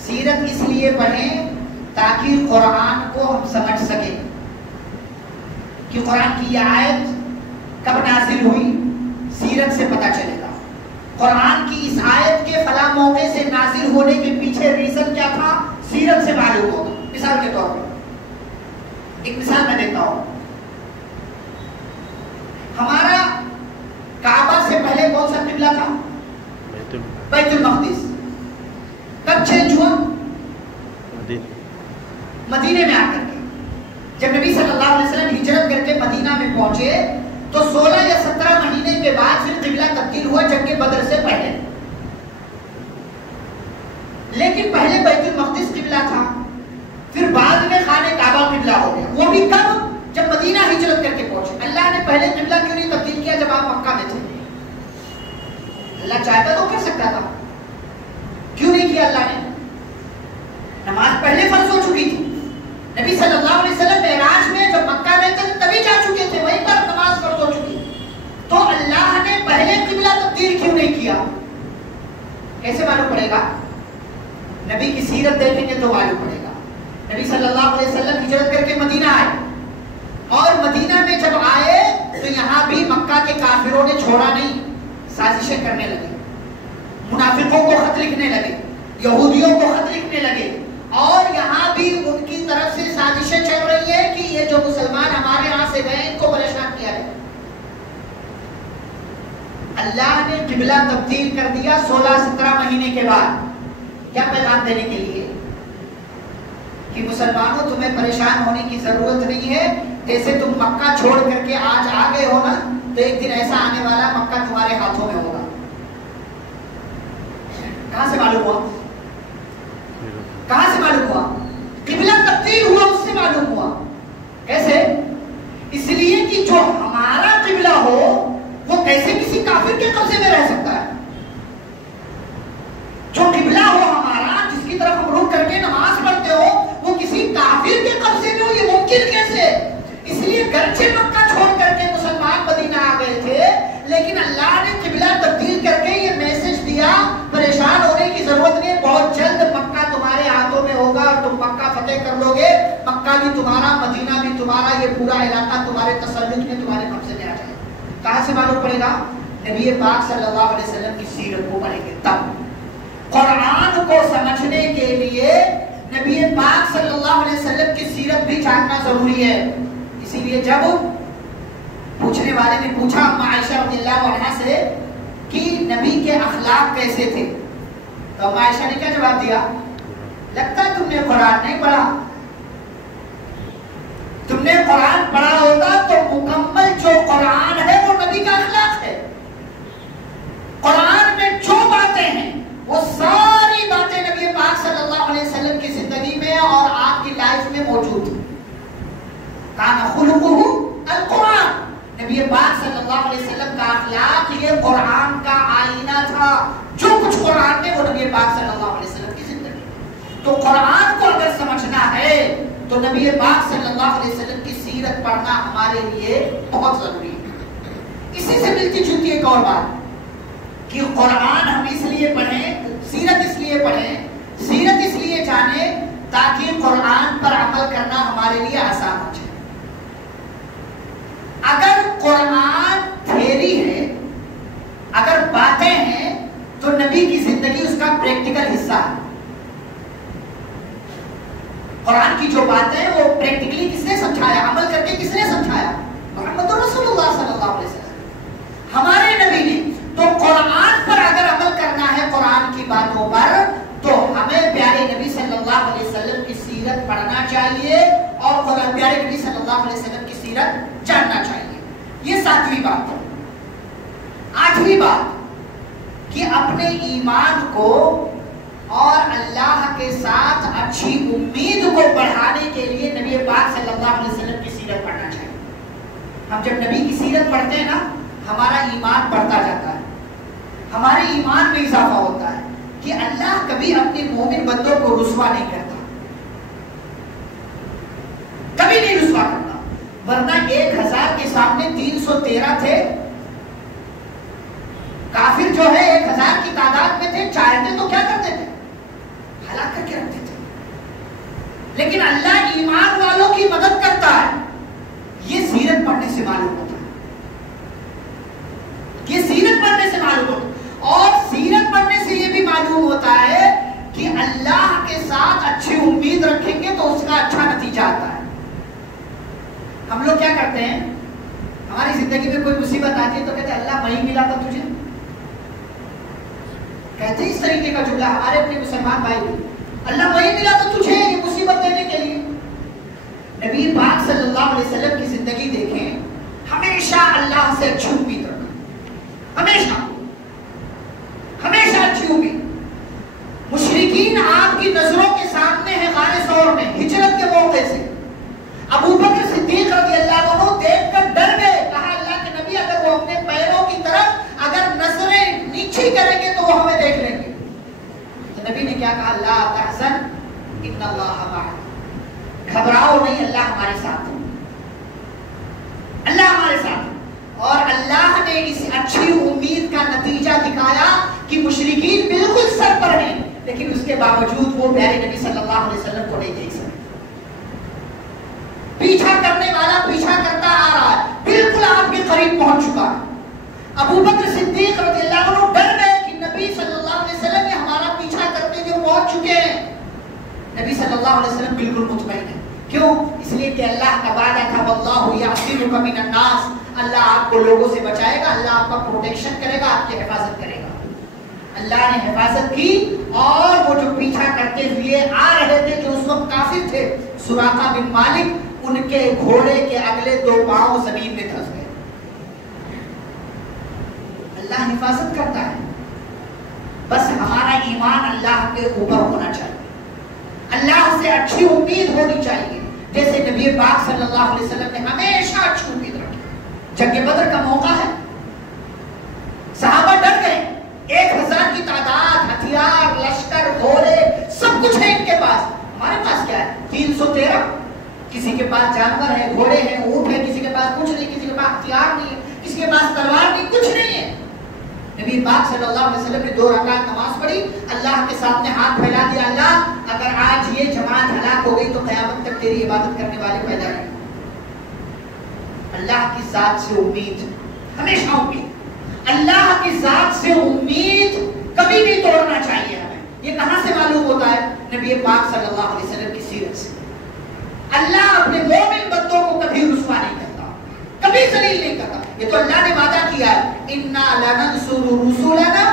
سیرت اس لیے پڑھیں تاکہ قرآن کو ہم سمجھ سکیں کہ قرآن کی یہ آیت کب نازل ہوئی، سیرت سے پتہ چلے گا۔ قرآن کی اس آیت کے فلاں موقع سے نازل ہونے کے پیچھے ریزن کیا تھا، سیرت سے معلوم ہوگا۔ مثال کے طور پر ایک مثال میں دیتا ہوں، ہمارا کعبہ سے پہلے کون سا قبلہ تھا؟ بیت المقدس۔ کب چینج ہوا؟ مدینے میں آ کر کے۔ جب نبی صلی اللہ علیہ وسلم ہجرت کر کے مدینہ میں پہنچے تو 16 یا 17 مہینے کے بعد پھر قبلہ تبدیل ہوا جنگ بدر سے پہلے، لیکن پہلے بیت المقدس قبلہ تھا، پھر بعد میں خانہ کعبہ قبلہ ہو گیا۔ وہ بھی کب؟ جب مدینہ ہجرت کر کے پہنچے۔ اللہ نے پہلے قبلہ کیوں نہیں تبدیل کیا جب آپ مکہ میں تھے؟ اللہ چاہتا تو کر سکتا تھا، کیوں نہیں کیا اللہ نے؟ نماز پہلے فرض ہو چکی تھی، نبی صلی اللہ علیہ وسلم معراج میں جب مکہ میں تھے تبھی جا چکے تھے، وہیں پر نماز فرض ہو چکی، تو اللہ نے پہلے قبلہ تبدیل کیوں نہیں کیا؟ کیسے معلوم پڑے گا؟ نبی کی سیرت دیکھیں گے تو معلوم پڑے گا۔ نبی صلی اللہ علیہ وسلم ہجرت کر کے مدینہ آئے، اور مدینہ میں جب آئے تو یہاں بھی مکہ کے کافروں نے چھوڑا نہیں، سازشیں کرنے لگے، منافقوں کو خط لکھنے لگے، یہودیوں کو خط لکھنے لگے، اور یہاں بھی ان کی طرف سے سازشیں چل رہی ہیں کہ یہ جو مسلمان ہمارے یہاں سے گئے ان کو پریشان کیا ہے۔ اللہ نے قبلہ تبدیل کر دیا 16-17 مہینے کے بعد، کیا پیغام دینے کے لیے کہ مسلمانوں تمہیں پریشان ہونے کی ضرورت نہیں ہے، جیسے تم مکہ چھوڑ کر کے آج آ گئے ہو نا، تو ایک دن ایسا آنے والا مکہ تمہارے ہاتھوں میں ہوگا۔ کہاں سے معلوم ہوا؟ کہاں سے معلوم ہوا؟ قبلہ تبدیل ہوا، اس سے معلوم ہوا۔ کیسے؟ اس لیے کہ جو ہمارا قبلہ ہو وہ کیسے کسی کافر کے قبضے میں رہ سکتا ہے؟ جو قبلہ ہو ہمارا، جس کی طرف ہم رخ کر کے نماز پڑھتے ہو، وہ کسی کافر مکہ بھی تمہارا، مدینہ بھی تمہارا، یہ پورا علاقہ تمہارے تسلط میں، تمہارے قبضے میں آ جائے. کہاں سے معلوم پڑے گا؟ نبی پاک صلی اللہ علیہ وسلم کی سیرت کو پڑھیں گے تب. قرآن کو سمجھنے کے لیے نبی پاک صلی اللہ علیہ وسلم کی سیرت بھی جاننا ضروری ہے. اسی لیے جب پوچھنے والے نے پوچھا اما عائشہ رضی اللہ عنہا سے کہ نبی کے اخلاق کیسے تھے، تو اما عائشہ نے کیا جواب دیا؟ لگتا ہے تم نے قرآن نہیں پڑھا. تم نے قرآن پڑھا ہوتا تو مکمل جو قرآن ہے وہ نبی کا اخلاق ہے. قرآن میں جو باتیں ہیں وہ ساری باتیں نبی پاک صلی اللہ علیہ وسلم کی زندگی میں اور آپ کی لائف میں موجود ہیں. کان خلقہ القرآن، نبی پاک صلی اللہ علیہ وسلم کا اخلاق یہ قرآن کا آئینہ تھا. جو کچھ قرآن میں وہ نبی پاک صلی اللہ علیہ وسلم کی زندگی. تو قرآن کو اگر سمجھنا ہے تو نبی پاک صلی اللہ علیہ وسلم کی سیرت پڑھنا ہمارے لیے بہت ضروری ہے. اسی سے ملتی جلتی ایک اور بات کہ قرآن ہم اس لیے پڑھیں، سیرت اس لیے پڑھیں، سیرت اس لیے جانیں تاکہ قرآن پر عمل کرنا ہمارے لیے آسان ہو جائے. اگر قرآن تھیری ہے، اگر باتیں ہیں، تو نبی کی زندگی اس کا پریکٹیکل حصہ ہے. قرآن کی جو باتیں ہیں وہ پریکٹیکلی کس نے سمجھایا، عمل کر کے کس نے سمجھایا؟ محمد رسول اللہ صلی اللہ علیہ وسلم، ہمارے نبی نے. تو قرآن پر اگر عمل کرنا ہے، قرآن کی باتوں پر، تو ہمیں پیارے نبی صلی اللہ علیہ وسلم کی سیرت پڑھنا چاہیے اور پیارے نبی صلی اللہ علیہ وسلم کی سیرت جاننا چاہیے. یہ 7ویں بات. 8ویں بات کہ اپنے ایمان کو اور اللہ کے ساتھ اچھی امید کو بڑھانے کے لیے نبی پاک صلی اللہ علیہ وسلم کی سیرت پڑھنا چاہیے. ہم جب نبی کی سیرت پڑھتے ہیں نا، ہمارا ایمان بڑھتا جاتا ہے، ہمارے ایمان میں اضافہ ہوتا ہے کہ اللہ کبھی اپنے مومن بندوں کو رسوا نہیں کرتا، کبھی نہیں رسوا کرتا. ورنہ 1000 کے سامنے 313 تھے. کافر جو ہے 1000 کی تعداد میں تھے، چاہتے تو کیا کرتے تھے؟ ہلاک کر کے رکھتے تھے. لیکن اللہ ایمان والوں کی مدد کرتا ہے. یہ سیرت پڑھنے سے معلوم ہوتا ہے، یہ سیرت پڑھنے سے معلوم ہوتا ہے. اور سیرت پڑھنے سے یہ بھی معلوم ہوتا ہے کہ اللہ کے ساتھ اچھی امید رکھیں گے تو اس کا اچھا نتیجہ آتا ہے. ہم لوگ کیا کرتے ہیں، ہماری زندگی میں کوئی مصیبت آتی ہے تو کہتے ہیں اللہ وہی ملا تھا تجھے. کہتے ہیں اس طریقے کا جملہ ہمارے اپنے مسلمان بھائی بھی، اللہ وہی ملا تھا تجھے یہ مصیبت دینے کے لیے. نبی پاک صلی اللہ علیہ وسلم کی زندگی دیکھیں، ہمیشہ اللہ سے اچھی امید رکھا، ہمیشہ ہمیشہ اچھی امید. مشرکین آپ کی نظروں کے سامنے ہے غار ثور میں ہجرت کے موقع سے. ابو بکر صدیق رضی اللہ عنہ دیکھ کر ڈر گئے. کہا اللہ کے نبی اگر وہ اپنے پیروں کی طرف اگر نظریں نیچی کریں گے تو وہ ہمیں دیکھ لیں گے. تو نبی نے کیا کہا؟ لا تحزن ان اللہ معنا، گھبراؤ نہیں، اللہ ہمارے ساتھ ہے، اللہ ہمارے ساتھ. اور اللہ نے اس اچھی امید کا نتیجہ دکھایا کہ مشرکین بالکل سر پر ہیں، لیکن اس کے باوجود وہ پیارے نبی صلی اللہ علیہ وسلم کو نہیں دیکھ سکتے. پیچھا کرنے والا پیچھا کرتا آ رہا ہے، بالکل آپ کے قریب پہنچ چکا. ابو بکر صدیق رضی اللہ عنہ ڈر گئے کہ نبی صلی اللہ علیہ وسلم یہ ہمارا پیچھا کرتے ہوئے پہنچ چکے ہیں. نبی صلی اللہ علیہ وسلم بالکل مطمئن ہے. کیوں؟ اس لیے کہ اللہ کا وعدہ تھا واللہ یعصمک من الناس، اللہ آپ کو لوگوں سے بچائے گا، اللہ آپ کا پروٹیکشن کرے گا، آپ کی حفاظت کرے گا. اللہ نے حفاظت کی. اور وہ جو پیچھا کرتے ہوئے آ رہے تھے جو اس وقت کافر تھے، سراقہ بن مالک، ان کے گھوڑے کے اگلے 2 پاؤں زمین میں دھس گئے. اللہ حفاظت کرتا ہے، بس ہمارا ایمان اللہ کے اوپر ہونا چاہیے، اللہ سے اچھی امید ہونی چاہیے. جیسے نبی پاک صلی اللہ علیہ وسلم نے ہمیشہ اچھی امید رکھی. جنگ بدر کا موقع ہے، صحابہ ڈر گئے. 1000 کی تعداد، ہتھیار، لشکر، گھوڑے، سب کچھ ہے ان کے پاس. ہمارے پاس کیا ہے؟ 313. کسی کے پاس جانور ہے، گھوڑے ہیں، اونٹ ہے، کسی کے پاس کچھ نہیں، کسی کے پاس ہتھیار نہیں ہے، کسی کے پاس تلوار نہیں، کچھ نہیں ہے. نبی پاک صلی اللہ علیہ وسلم نے 2 رکعت نماز پڑھی، اللہ کے سامنے ہاتھ پھیلا دیا، اللہ اگر آج یہ جماعت ہلاک ہو گئی تو قیامت تک تیری عبادت کرنے والے پیدا نہیں۔ اللہ کی ذات سے امید، ہمیشہ امید، اللہ کی ذات سے امید کبھی نہیں توڑنا چاہیے ہمیں۔ یہ کہاں سے معلوم ہوتا ہے؟ نبی پاک صلی اللہ علیہ وسلم کی سیرت سے۔ اللہ اپنے مومن بندوں کو کبھی رسوا نہیں کرتا، کبھی ذلیل نہیں کرتا۔ یہ تو اللہ نے وعدہ کیا ہے، اِنَّا لَنَنْصُرُ رُسُلَنَا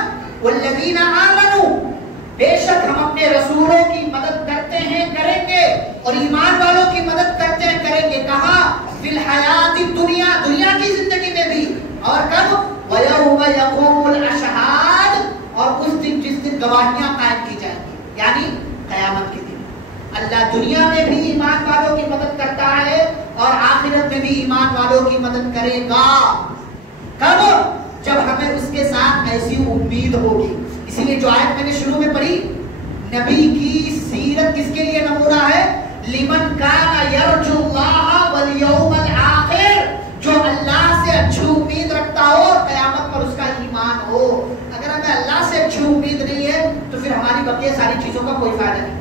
وَالَّذِينَ آمَنُوا، بے شک ہم اپنے رسولوں کی مدد کرتے ہیں، کریں گے، اور ایمان والوں کی مدد کرتے ہیں، کریں گے۔ کہاں؟ فی الحیات الدنیا، دنیا کی زندگی میں بھی، اور کب؟ وَيَوْمَ يَقُومُ الْأَشْهَادُ، اور اس دن جس دن گواہیاں قائم کی جائیں گی، یعنی قیامت کے دن۔ اللہ دنیا میں بھی ایمان والوں کی مدد کرتا ہے اور آخرت میں بھی ایمان والوں کی مدد کرے گا۔ کب؟ جب ہمیں اس کے ساتھ ایسی امید ہوگی۔ اسی لیے جو آیت میں نے شروع میں پڑھی، نبی کی سیرت کس کے لیے نمونہ ہے؟ لمن کان یرجو اللہ والیوم الآخر، جو اللہ سے اچھی امید رکھتا ہو اور قیامت پر اس کا ایمان ہو۔ اگر ہمیں اللہ سے اچھی امید نہیں ہے تو پھر ہماری بقیہ ساری چیزوں کا کوئی فائدہ نہیں،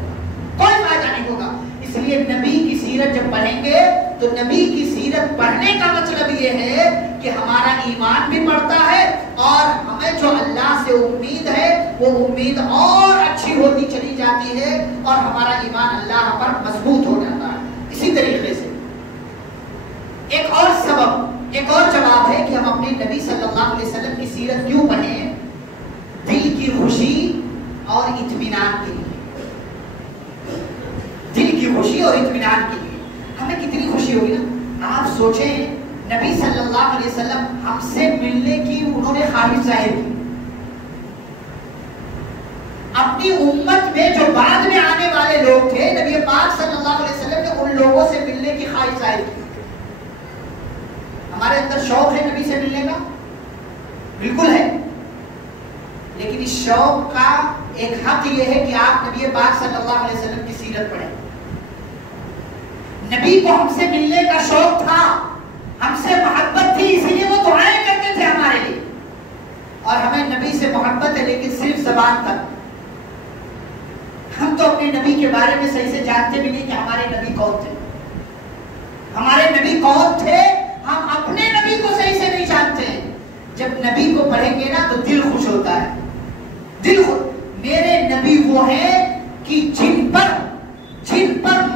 کوئی فائدہ نہیں ہوگا۔ اس لیے نبی کی سیرت جب پڑھیں گے تو نبی کی سیرت پڑھنے کا مطلب یہ ہے کہ ہمارا ایمان بھی بڑھتا ہے اور ہمیں جو اللہ سے امید ہے وہ امید اور اچھی ہوتی چلی جاتی ہے اور ہمارا ایمان اللہ پر مضبوط ہو جاتا ہے۔ اسی طریقے سے ایک اور سبب، ایک اور جواب ہے کہ ہم اپنے نبی صلی اللہ علیہ وسلم کی سیرت کیوں پڑھیں؟ دل کی خوشی اور اطمینان کے لیے، دل کی خوشی اور اطمینان کے لیے۔ ہمیں کتنی خوشی ہوگی نا، آپ سوچیں نبی صلی اللہ علیہ وسلم ہم سے ملنے کی انہوں نے خواہش ظاہر کی، اپنی امت میں جو بعد میں آنے والے لوگ تھے نبی پاک صلی اللہ علیہ وسلم نے ان لوگوں سے ملنے کی خواہش ظاہر کی۔ ہمارے اندر شوق ہے نبی سے ملنے کا، بالکل ہے، لیکن اس شوق کا ایک حق یہ ہے کہ آپ نبی پاک صلی اللہ علیہ وسلم کی سیرت پڑھیں۔ نبی کو ہم سے ملنے کا شوق تھا، ہم سے محبت تھی، اسی لیے وہ دعائیں کرتے تھے ہمارے لیے، اور ہمیں نبی سے محبت ہے لیکن صرف زبان تک۔ ہم تو اپنے نبی کے بارے میں صحیح سے جانتے بھی نہیں کہ ہمارے نبی کون تھے، ہمارے نبی کون تھے ہم اپنے نبی کو صحیح سے نہیں جانتے۔ جب نبی کو پڑھیں گے نا تو دل خوش ہوتا ہے، دل خوش۔ میرے نبی وہ ہیں کہ جن پر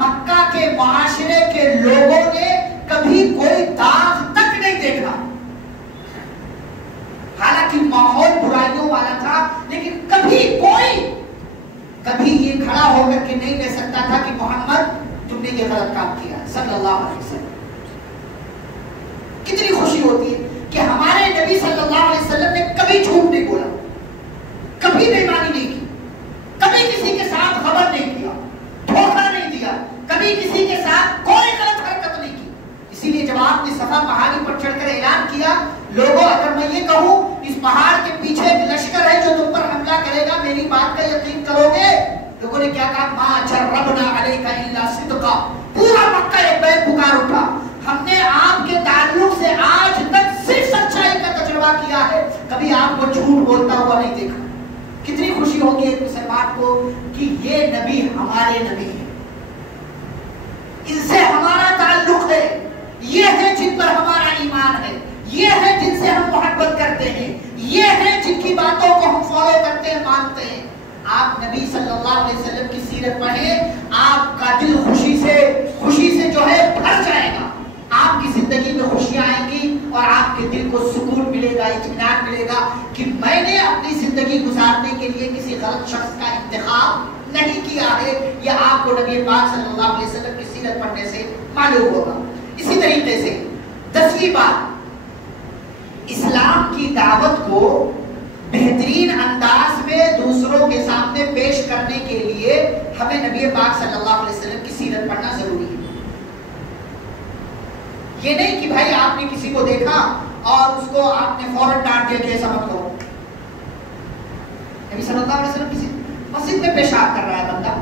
مکہ کے معاشرے کے لوگوں نے کبھی کوئی داغ تک نہیں دیکھا، حالانکہ ماحول برائیوں والا تھا لیکن کبھی یہ کھڑا ہو کر کے نہیں کہہ سکتا تھا کہ محمد تم نے یہ غلط کام کیا، صلی اللہ علیہ وسلم۔ کتنی خوشی ہوتی ہے کہ ہمارے نبی صلی اللہ علیہ وسلم نے کبھی جھوٹ نہیں بولا، کبھی بےمانی نہیں کی، کبھی کسی کے ساتھ خبر نہیں کیا، دھوکہ نہیں دیا، کبھی کسی کے ساتھ کوئی غلط حرکت نہیں کی۔ اسی لیے جب آپ نے صفا پہاڑی پر چڑھ کر اعلان کیا، لوگوں اگر میں یہ کہوں اس پہاڑ کے پیچھے ایک لشکر ہے جو تم پر حملہ کرے گا، میری بات کا یقین کرو گے؟ لوگوں نے کیا کہا؟ ما جربنا علیک الا صدقا، پورا مکہ ایک بیت پکار اٹھا، ہم نے آپ کے تعلق سے آج تک صرف سچائی کا تجربہ کیا ہے، کبھی آپ کو جھوٹ بولتا ہوا نہیں دیکھا۔ کتنی خوشی ہوگی ایک مسلمان کو کہ یہ نبی ہمارے نبی ہے، ان سے ہمارا تعلق ہے، یہ ہے جن پر ہمارا ایمان ہے، یہ ہے جن سے ہم محبت کرتے ہیں، یہ ہے جن کی باتوں کو ہم فالو کرتے ہیں، مانتے ہیں۔ آپ نبی صلی اللہ علیہ وسلم کی سیرت پڑھیں، آپ کا دل خوشی سے جو ہے بھر جائے گا، آپ کی زندگی میں خوشیاں آئیں گی اور آپ کے دل کو سکون ملے گا، اطمینان ملے گا کہ میں نے اپنی زندگی گزارنے کے لیے کسی غلط شخص کا انتخاب نہیں کیا ہے۔ یہ آپ کو نبی پاک صلی اللہ علیہ وسلم کی سیرت پڑھنے سے معلوم ہوگا۔ اسی طریقے سے 10ویں بات، اسلام کی دعوت کو بہترین انداز میں دوسروں کے سامنے پیش کرنے کے لیے ہمیں نبی پاک صلی اللہ علیہ وسلم کی سیرت پڑھنا ضروری ہے۔ یہ نہیں کہ بھائی آپ نے کسی کو دیکھا اور اس کو آپ نے فوراً ڈانٹ دیا کہ ایسا مت کرو۔ نبی صلی اللہ علیہ وسلم کسی مسجد میں پیشاب کر رہا ہے بندہ،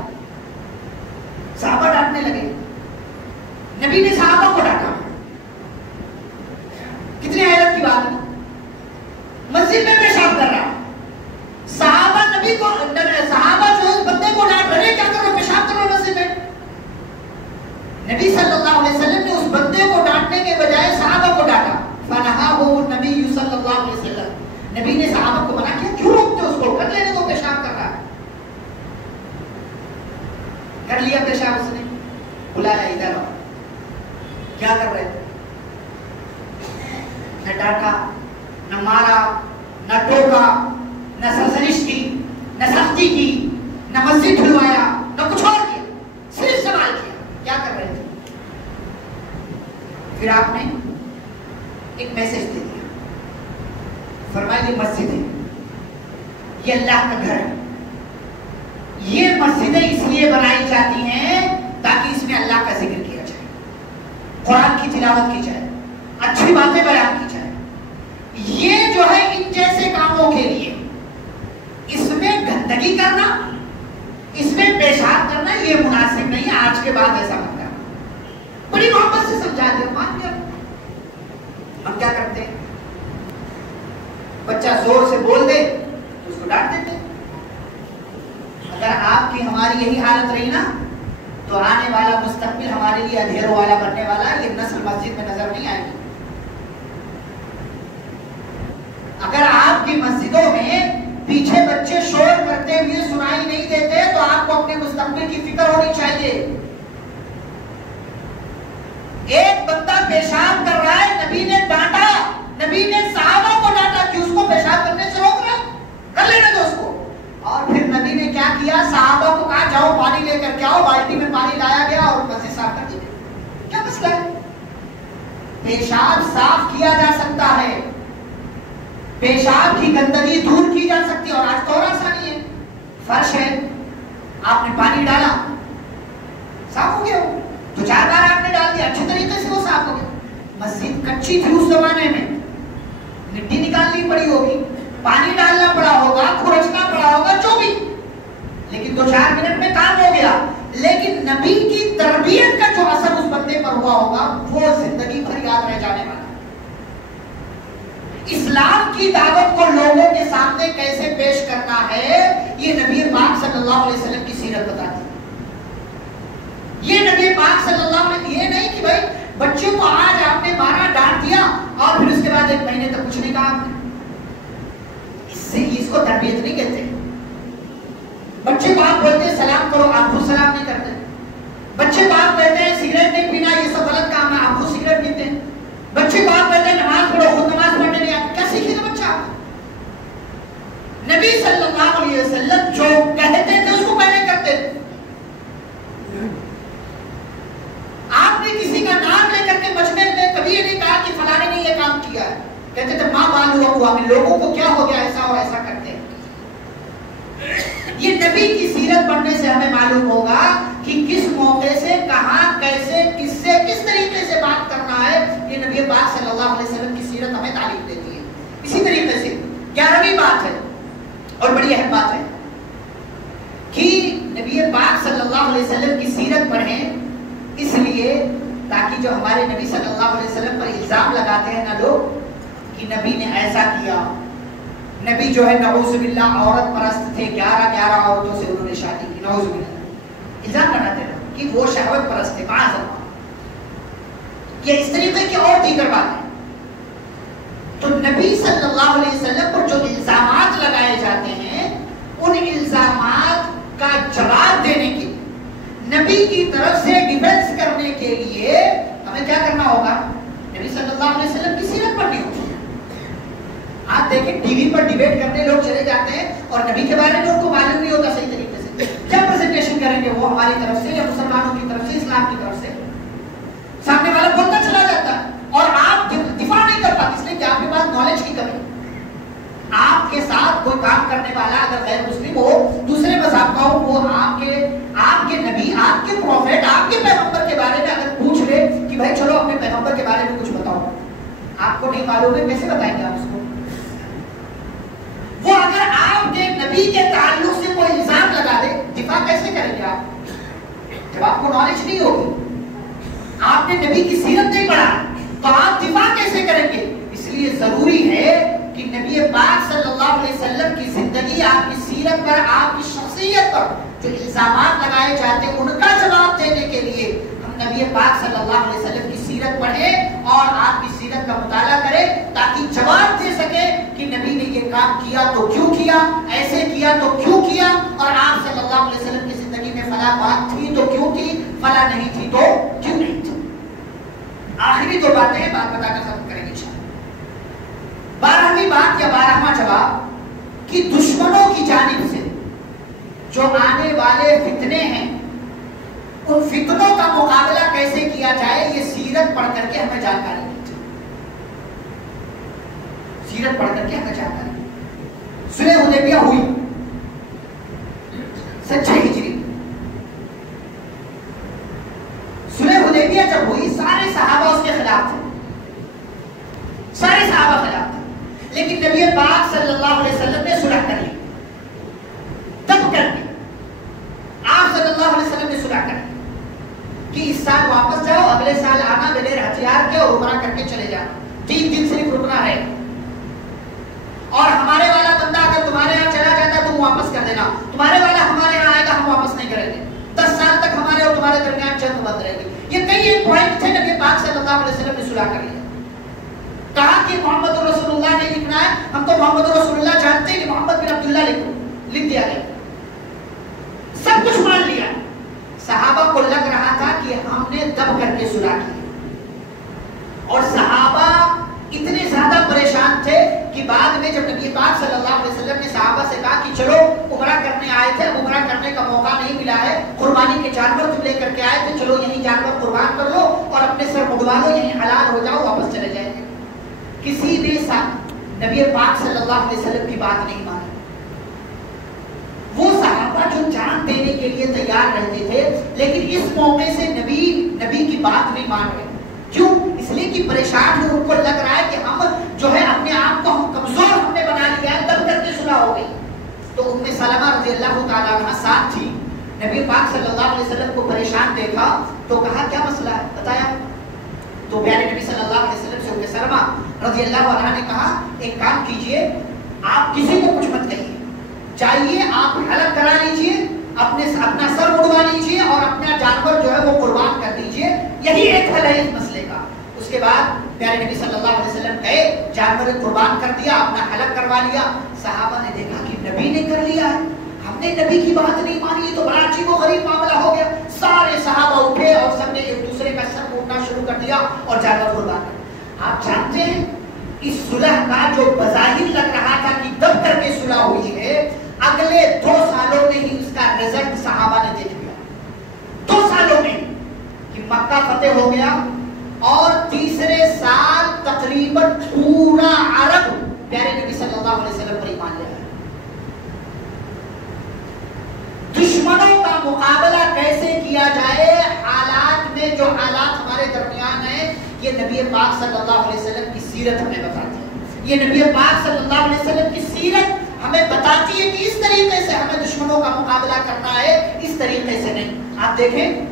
صحابہ ڈانٹنے لگے، نبی نے صحابہ کو ڈانٹا، کتنی حیرت کی بات ہے، مسجد میں پیشاب کر رہا ہے، نبی صلی اللہ علیہ وسلم نے اس بندے کو ڈانٹنے کے بجائے صحابہ کو ڈانٹا. فنہاہ النبی صلی اللہ علیہ وسلم، نبی نے صحابہ کو منع کیا، کیوں روکتے اس کو، کر لینے دو، پیشاب کر رہا ہے. کر لیا پیشاب اس نے، بلایا ادھر آؤ. کیا کر رہے تھے؟ نہ ڈانٹا، نہ مارا، نہ ٹوکا، نہ سرزنش کی، نہ سختی کی، نہ مسجد کھلوایا، نہ کچھ اور کیا، صرف سوال کیا. کیا کر رہے تھے؟ پھر آپ نے ایک میسج دے دیا، فرمایا یہ مسجد ہے، یہ اللہ کا گھر ہے. یہ مسجدیں اس لیے بنائی جاتی ہیں تاکہ اس میں اللہ کا ذکر کیا جائے، قرآن کی تلاوت کی جائے، اچھی باتیں بیان کی جائے. یہ جو ہے ان جیسے کاموں کے لیے، اس میں گندگی کرنا، اس میں پیشاب کرنا یہ مناسب نہیں. آج کے بعد ایسا مت کرنا. بڑی محبت سے سمجھا دیا، مان گیا. ہم کیا کرتے ہیں؟ بچہ زور سے بول دے تو اس کو ڈانٹ دیتے. اگر آپ کی ہماری یہی حالت رہی نا تو آنے والا مستقبل ہمارے لیے اندھیروں والا بننے والا ہے. یہ نسل مسجد میں نظر نہیں آئے گی. اگر آپ کی مسجدوں میں پیچھے بچے شور کرتے ہوئے سنائی نہیں دیتے تو آپ کو اپنے مستقبل کی فکر ہونی چاہیے. ایک بندہ پیشاب کر رہا ہے، نبی نے ڈانٹا، نبی نے صحابہ کو ڈانٹا کہ اس کو پیشاب کرنے سے روک رہا ہے، کر لینے دو اس کو. اور پھر نبی نے کیا کیا؟ صحابہ کو کہا جاؤ پانی لے کر کے آؤ. بالٹی میں پانی لایا گیا اور مسجد صاف کر دی. کیا مسئلہ ہے؟ پیشاب صاف کیا جا سکتا ہے، پیشاب کی گندگی دور کی جا سکتی ہے. اور آج تو اور آسانی ہے، فرش ہے، آپ نے پانی ڈالا، صاف ہو گیا. دو چار بار آپ نے ڈال دیا، اچھے طریقے سے وہ صاف ہو گیا. مسجد کچی تھی اس زمانے میں، مٹی نکالنی پڑی ہوگی، پانی ڈالنا پڑا ہوگا، کھرچنا پڑا ہوگا، جو بھی، لیکن 2-4 منٹ میں کام ہو گیا. لیکن نبی کی تربیت کا جو اثر اس بندے پر ہوا ہوگا وہ زندگی بھر یاد رہ جانے والا. اسلام کی دعوت کو لوگوں کے سامنے کیسے پیش کرنا ہے یہ نبی پاک صلی اللہ علیہ وسلم کی سیرت بتاتی ہے. یہ نبی پاک صلی اللہ علیہ وسلم، یہ نہیں کہ بھائی بچوں کو آج آپ نے مارا، ڈانٹ دیا اور پھر اس کے بعد 1 مہینے تک کچھ نہیں کہا آپ نے. اس کو تربیت نہیں کہتے. بچے کو آپ بولتے ہیں سلام کرو، آپ خود سلام نہیں کرتے. بچے کو آپ کہتے ہیں سگریٹ نہیں پینا، یہ سب غلط کام ہے، آپ خود سگریٹ پیتے ہیں. بچے کو آپ کہتے ہیں نماز پڑھو، خود نماز پڑھنے نہیں آتے. کیا سیکھے گا بچہ؟ نبی صلی اللہ علیہ وسلم جو کہتے تھے اس کو پہلے کرتے تھے. آپ نے کسی کا نام لے کر کے مجمع میں کبھی یہ نہیں کہا کہ فلاں نے یہ کام کیا ہے. کہتے تھے ماں بالو ہوا میں لوگوں کو کیا ہو گیا ایسا اور ایسا کرتے ہیں. یہ نبی کی سیرت پڑھنے سے ہمیں معلوم ہوگا کہ کس موقع سے کہاں کیسے کس سے کس طریقے سے بات کرنا ہے. یہ نبی پاک صلی اللہ علیہ وسلم کی سیرت ہمیں تعلیم دیتی ہے. اسی طریقے سے 11ویں بات ہے اور بڑی اہم بات ہے کہ نبی پاک صلی اللہ علیہ وسلم کی سیرت پڑھیں اس لیے تاکہ جو ہمارے نبی صلی اللہ علیہ وسلم پر الزام لگاتے ہیں نا لوگ کہ نبی نے ایسا کیا، نبی جو ہے نعوذ باللہ عورت پرست تھے، 11 عورتوں سے انہوں نے شادی کی، نعوذ باللہ الزام لگاتے ہیں کہ وہ شہوت پرست تھے. معاذ اللہ. یہ اس طریقے کی اور دیگر باتیں. تو نبی صلی اللہ علیہ وسلم پر جو الزامات لگائے جاتے ہیں ان الزامات کا جواب دینے کے نبی کی طرف سے ڈیفنس کرنے کے لیے ہمیں کیا کرنا ہوگا؟ نبی صلی اللہ علیہ وسلم کی سیرت پڑھنی ہوگی. آپ دیکھیں ٹی وی پر ڈیبیٹ کرنے لوگ چلے جاتے ہیں اور نبی کے بارے میں ان کو معلوم نہیں ہوتا صحیح طریقے سے. کیا پریزنٹیشن کریں گے وہ ہماری طرف سے یا مسلمانوں کی طرف سے، اسلام کی طرف سے؟ سامنے والا بولتا چلا جاتا ہے اور آپ دفاع نہیں کر پاتے، اس لیے کہ آپ کے پاس نالج کی کمی. آپ کے ساتھ کوئی کام کرنے والا اگر غیر مسلم ہو، دوسرے مذہب کا ہو، وہ آپ کے نبی، آپ کے پروفیٹ، آپ کے پیغمبر کے بارے میں اگر پوچھ لے کہ بھائی چلو اپنے پیغمبر کے بارے میں کچھ بتاؤ، آپ کو نہیں معلوم ہے کیسے بتائیں گے آپ اس کو؟ وہ اگر آپ کے نبی کے تعلق سے کوئی الزام لگا دے، دفاع کیسے کریں گے آپ جب آپ کو نالج نہیں ہوگی؟ آپ نے نبی کی سیرت نہیں پڑھا تو آپ دفاع کیسے کریں گے؟ اس لیے ضروری ہے کہ نبی پاک صلی اللہ علیہ وسلم کی زندگی، آپ کی سیرت پر، آپ کی شخصیت پر جو الزامات لگائے جاتے ہیں ان کا جواب دینے کے لیے ہم نبی پاک صلی اللہ علیہ وسلم کی سیرت پڑھیں اور آپ کی سیرت کا مطالعہ کریں تاکہ جواب دے سکے کہ نبی نے یہ کام کیا تو کیوں کیا، ایسے کیا تو کیوں کیا، اور آپ صلی اللہ علیہ وسلم کی زندگی میں فلاں بات تھی تو کیوں تھی، فلاں نہیں تھی تو کیوں نہیں تھی۔ آخری دو باتیں ہیں، بات بتا کر ختم کریں گے انشاءاللہ۔ 12ویں بات یا 12واں جواب کہ دشمنوں کی جانب سے جو آنے والے فتنے ہیں ان فتنوں کا مقابلہ کیسے کیا جائے یہ سیرت پڑھ کر کے ہمیں جانکاری ملتی ہے۔ سیرت پڑھ کر کے ہمیں جانکاری ملتی۔ صلح حدیبیہ ہوئی 6 ہجری، صلح حدیبیہ جب ہوئی سارے صحابہ اس کے خلاف تھے، سارے صحابہ خلاف تھے، لیکن نبی پاک صلی اللہ علیہ وسلم نے صلح کر لی، تب کر لی، آپ صلی اللہ علیہ وسلم نے صلح کر لی کہ اس سال واپس جاؤ، اگلے سال آنا بغیر ہتھیار کے اور عمرہ کر کے چلے جانا، 3 دن صرف رکنا ہے، اور ہمارے والا بندہ اگر تمہارے یہاں چلا جاتا تم واپس کر دینا، تمہارے والا ہمارے یہاں آئے گا ہم واپس نہیں کریں گے، 10 سال تک ہمارے اور تمہارے درمیان جنگ بند رہے گی۔ یہ کئی ایک پوائنٹ تھے، نبی پاک صلی اللہ علیہ وسلم نے صلح کر لیا، کہا کہ محمد رسول اللہ نے لکھنا ہے، ہم تو محمد رسول اللہ جانتے ہیں کہ محمد بن عبداللہ لکھ دیا گیا، سب کچھ مان لیا۔ صحابہ کو لگ رہا تھا کہ ہم نے دب کر کے صلح کی، اور صحابہ اتنے زیادہ پریشان تھے کہ بعد میں جب نبی پاک صلی اللہ علیہ وسلم نے صحابہ سے کہا کہ چلو عمرہ کرنے آئے تھے، عمرہ کرنے کا موقع نہیں ملا ہے، قربانی کے جانور تم لے کر کے آئے تھے، چلو یہیں جانور قربان کر لو اور اپنے سر مڈوا لو، یہیں حلال ہو جاؤ، واپس چلے جائیں گے۔ کسی نے نبی پاک صلی اللہ علیہ وسلم کی بات نہیں مانی۔ وہ صحابہ جو جان دینے کے لیے تیار رہتے تھے، لیکن اس موقع سے نبی کی بات نہیں مان رہے، کیوں؟ اس لیے کہ پریشان ہیں، ان کو لگ رہا ہے کہ ہم جو ہے اپنے آپ کو ہم کمزور ہم نے بنا لیا ہے، دب کر کے صلح ہو گئی۔ تو ام سلمہ رضی اللہ تعالیٰ عنہا ساتھ تھی، نبی پاک صلی اللہ علیہ وسلم کو پریشان دیکھا تو کہا کیا مسئلہ ہے بتایا، تو پیارے نبی صلی اللہ علیہ وسلم سے ام سلمہ رضی اللہ عنہا نے کہا ایک کام کیجئے، آپ کسی کو کچھ مت کہیے، چاہیے آپ حلق کرا لیجئے، اپنا سر مڑوا لیجئے اور اپنا جانور جو ہے وہ قربان کر دیجئے، یہی ایک حل ہے اس مسئلے کا۔ اس کے بعد پیارے نبی صلی اللہ علیہ وسلم گئے، جانور قربان کر دیا، اپنا حلق کروا لیا۔ صحابہ نے دیکھا کہ نبی نے کر لیا ہے، ہم نے نبی کی بات نہیں مانی، تو بڑا عجیب و غریب معاملہ ہو گیا۔ سارے صحابہ اٹھے اور سب نے ایک دوسرے کا سر موڑنا شروع کر دیا اور جانور قربان کر۔ آپ جانتے ہیں اس صلح کا جو بظاہر لگ رہا تھا کہ دب کر کے صلح ہوئی ہے، اگلے 2 سالوں میں ہی اس کا رزلٹ صحابہ نے دیکھ لیا، 2 سالوں میں کہ مکہ فتح ہو گیا، اور تیسرے سال تقریباً پورا عرب پیارے نبی صلی اللہ علیہ وسلم پر ایمان لے آیا۔ دشمنوں کا مقابلہ کیسے کیا جائے حالات میں، جو حالات ہمارے درمیان ہیں، یہ نبی پاک صلی اللہ علیہ وسلم کی سیرت ہمیں بتاتی ہے، یہ نبی پاک صلی اللہ علیہ وسلم کی سیرت ہمیں بتاتی ہے کہ اس طریقے سے ہمیں دشمنوں کا مقابلہ کرنا ہے، اس طریقے سے نہیں۔ آپ دیکھیں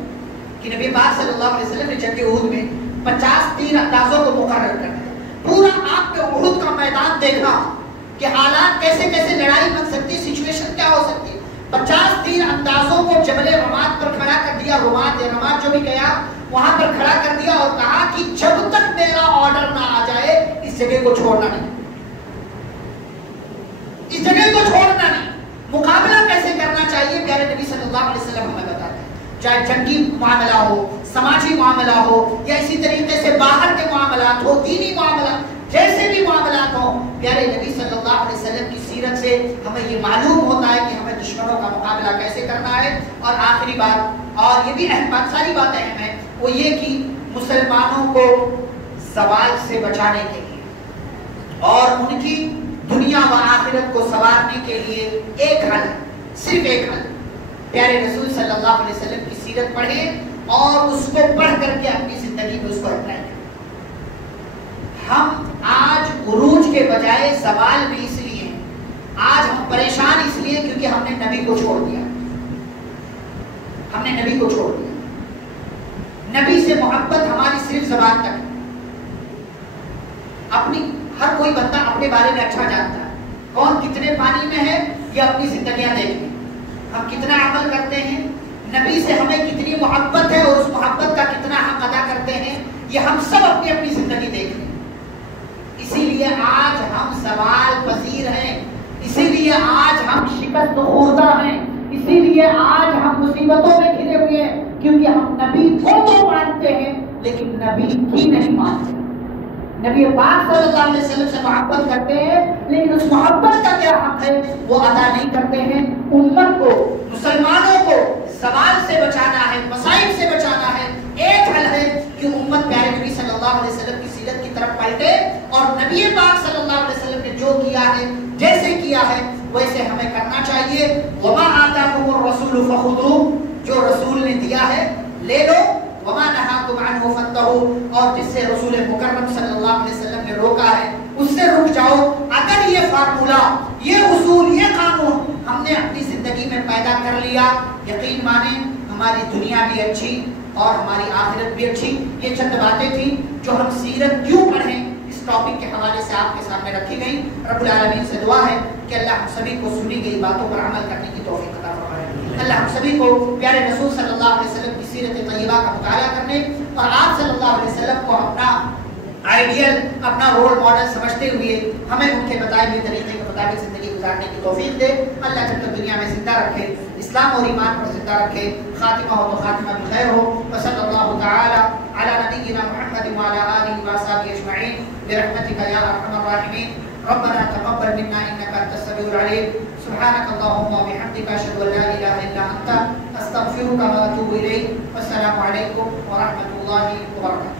کہ نبی پاک صلی اللہ علیہ وسلم نے جنگ احد میں 50 تیر اندازوں کو مقرر کر دیا، پورا آپ نے احد کا میدان دیکھا کہ حالات کیسے کیسے لڑائی بن سکتی ہے، سچویشن کیا ہو سکتی ہے۔ 50 تیر اندازوں کو جبل رماد پر کھڑا کر دیا، رماد جو بھی گیا وہاں پر کھڑا کر دیا اور کہا کہ جب تک میرا آرڈر نہ آ جائے اس جگہ کو چھوڑنا نہیں، اس جگہ کو چھوڑنا نہیں۔ مقابلہ کیسے کرنا چاہیے پیارے نبی صلی اللہ علیہ وسلم ہمیں بتاتے ہیں، چاہے جنگی معاملہ ہو، سماجی معاملہ ہو، یا اسی طریقے سے باہر کے معاملات ہو، دینی معاملات، جیسے بھی معاملات ہوں، پیارے نبی صلی اللہ علیہ وسلم کی سیرت سے ہمیں یہ معلوم ہوتا ہے کہ ہمیں دشمنوں کا مقابلہ کیسے کرنا ہے۔ اور آخری بات، اور یہ بھی اہم بات، ساری باتیں اہم ہیں، وہ یہ کہ مسلمانوں کو زوال سے بچانے کے لیے اور ان کی دنیا و آخرت کو سنوارنے کے لیے ایک حل ہے، صرف ایک حل، پیارے رسول صلی اللہ علیہ وسلم کی سیرت پڑھیں اور اس کو پڑھ کر کے اپنی زندگی میں اس کو اپنائیں۔ ہم آج عروج کے بجائے زوال میں اس لیے ہیں، آج ہم پریشان اس لیے کیونکہ ہم نے نبی کو چھوڑ دیا، ہم نے نبی کو چھوڑ دیا۔ نبی سے محبت ہماری صرف زبان تک ہے، اپنی ہر کوئی بندہ اپنے بارے میں اچھا جانتا ہے، کون کتنے پانی میں ہے یہ اپنی زندگیاں دیکھیں، ہم کتنا عمل کرتے ہیں، نبی سے ہمیں کتنی محبت ہے اور اس محبت کا کتنا حق ادا کرتے ہیں، یہ ہم سب اپنی اپنی زندگی دیکھ رہے ہیں۔ اسی لیے آج ہم سوال پذیر ہیں، اسی لیے آج ہم شکست خوردہ ہیں، اسی لیے آج ہم مصیبتوں میں گھرے ہوئے ہیں، کیونکہ ہم نبی کو تو مانتے ہیں لیکن نبی کی نہیں مانتے۔ نبی پاک صلی اللہ علیہ وسلم سے محبت کرتے ہیں لیکن اس محبت کا کیا حق ہے وہ ادا نہیں کرتے ہیں۔ امت کو، مسلمانوں کو زوال سے بچانا ہے، مصائب سے بچانا ہے۔ ایک حل ہے کہ امت پیارے نبی صلی اللہ علیہ وسلم کی سیرت کی طرف پلٹے اور نبی پاک صلی اللہ علیہ وسلم نے جو کیا ہے، جیسے کیا ہے ویسے ہمیں کرنا چاہیے۔ وما آتاکم الرسول فخذوہ، جو رسول نے دیا ہے لے لو، وما نہاکم عنہ فانتہوا، اور جس سے رسول مکرم صلی اللہ علیہ وسلم نے روکا ہے اس سے رک جاؤ۔ اگر یہ فارمولہ، یہ اصول، یہ قانون ہم نے اپنی زندگی میں پیدا کر لیا، یقین مانیں ہماری دنیا بھی اچھی اور ہماری آخرت بھی اچھی۔ یہ چند باتیں تھیں جو ہم سیرت کیوں پڑھیں اس ٹاپک کے حوالے سے آپ کے سامنے رکھی گئی۔ رب العالمین سے دعا ہے کہ اللہ ہم سبھی کو سنی گئی باتوں پر عمل کرنے کی توفیق عطا فرمائے۔ اللہ ہم سبھی کو پیارے رسول صلی اللہ علیہ وسلم کی سیرت طیبہ کا مطالعہ کرنے اور آپ صلی اللہ علیہ وسلم کو اپنا آئیڈیل، اپنا رول ماڈل سمجھتے ہوئے ہمیں ان کے بتائے ہوئے طریقے کے مطابق زندگی گزارنے کی توفیق دے۔ اللہ جب تک دنیا میں زندہ رکھے، اسلام اور ایمان پر زندہ رکھے، خاتمہ ہو تو خاتمہ بھی خیر ہو۔ وصلی اللہ تعالی علی نبینا محمد وعلی آلہ وصحبہ اجمعین برحمتک یا ارحم الراحمین۔ ربنا تقبل منا انك انت السميع العليم، سبحانك اللهم وبحمدك اشهد ان لا اله الا انت استغفرك واتوب اليك، والسلام عليكم ورحمة الله وبركاته۔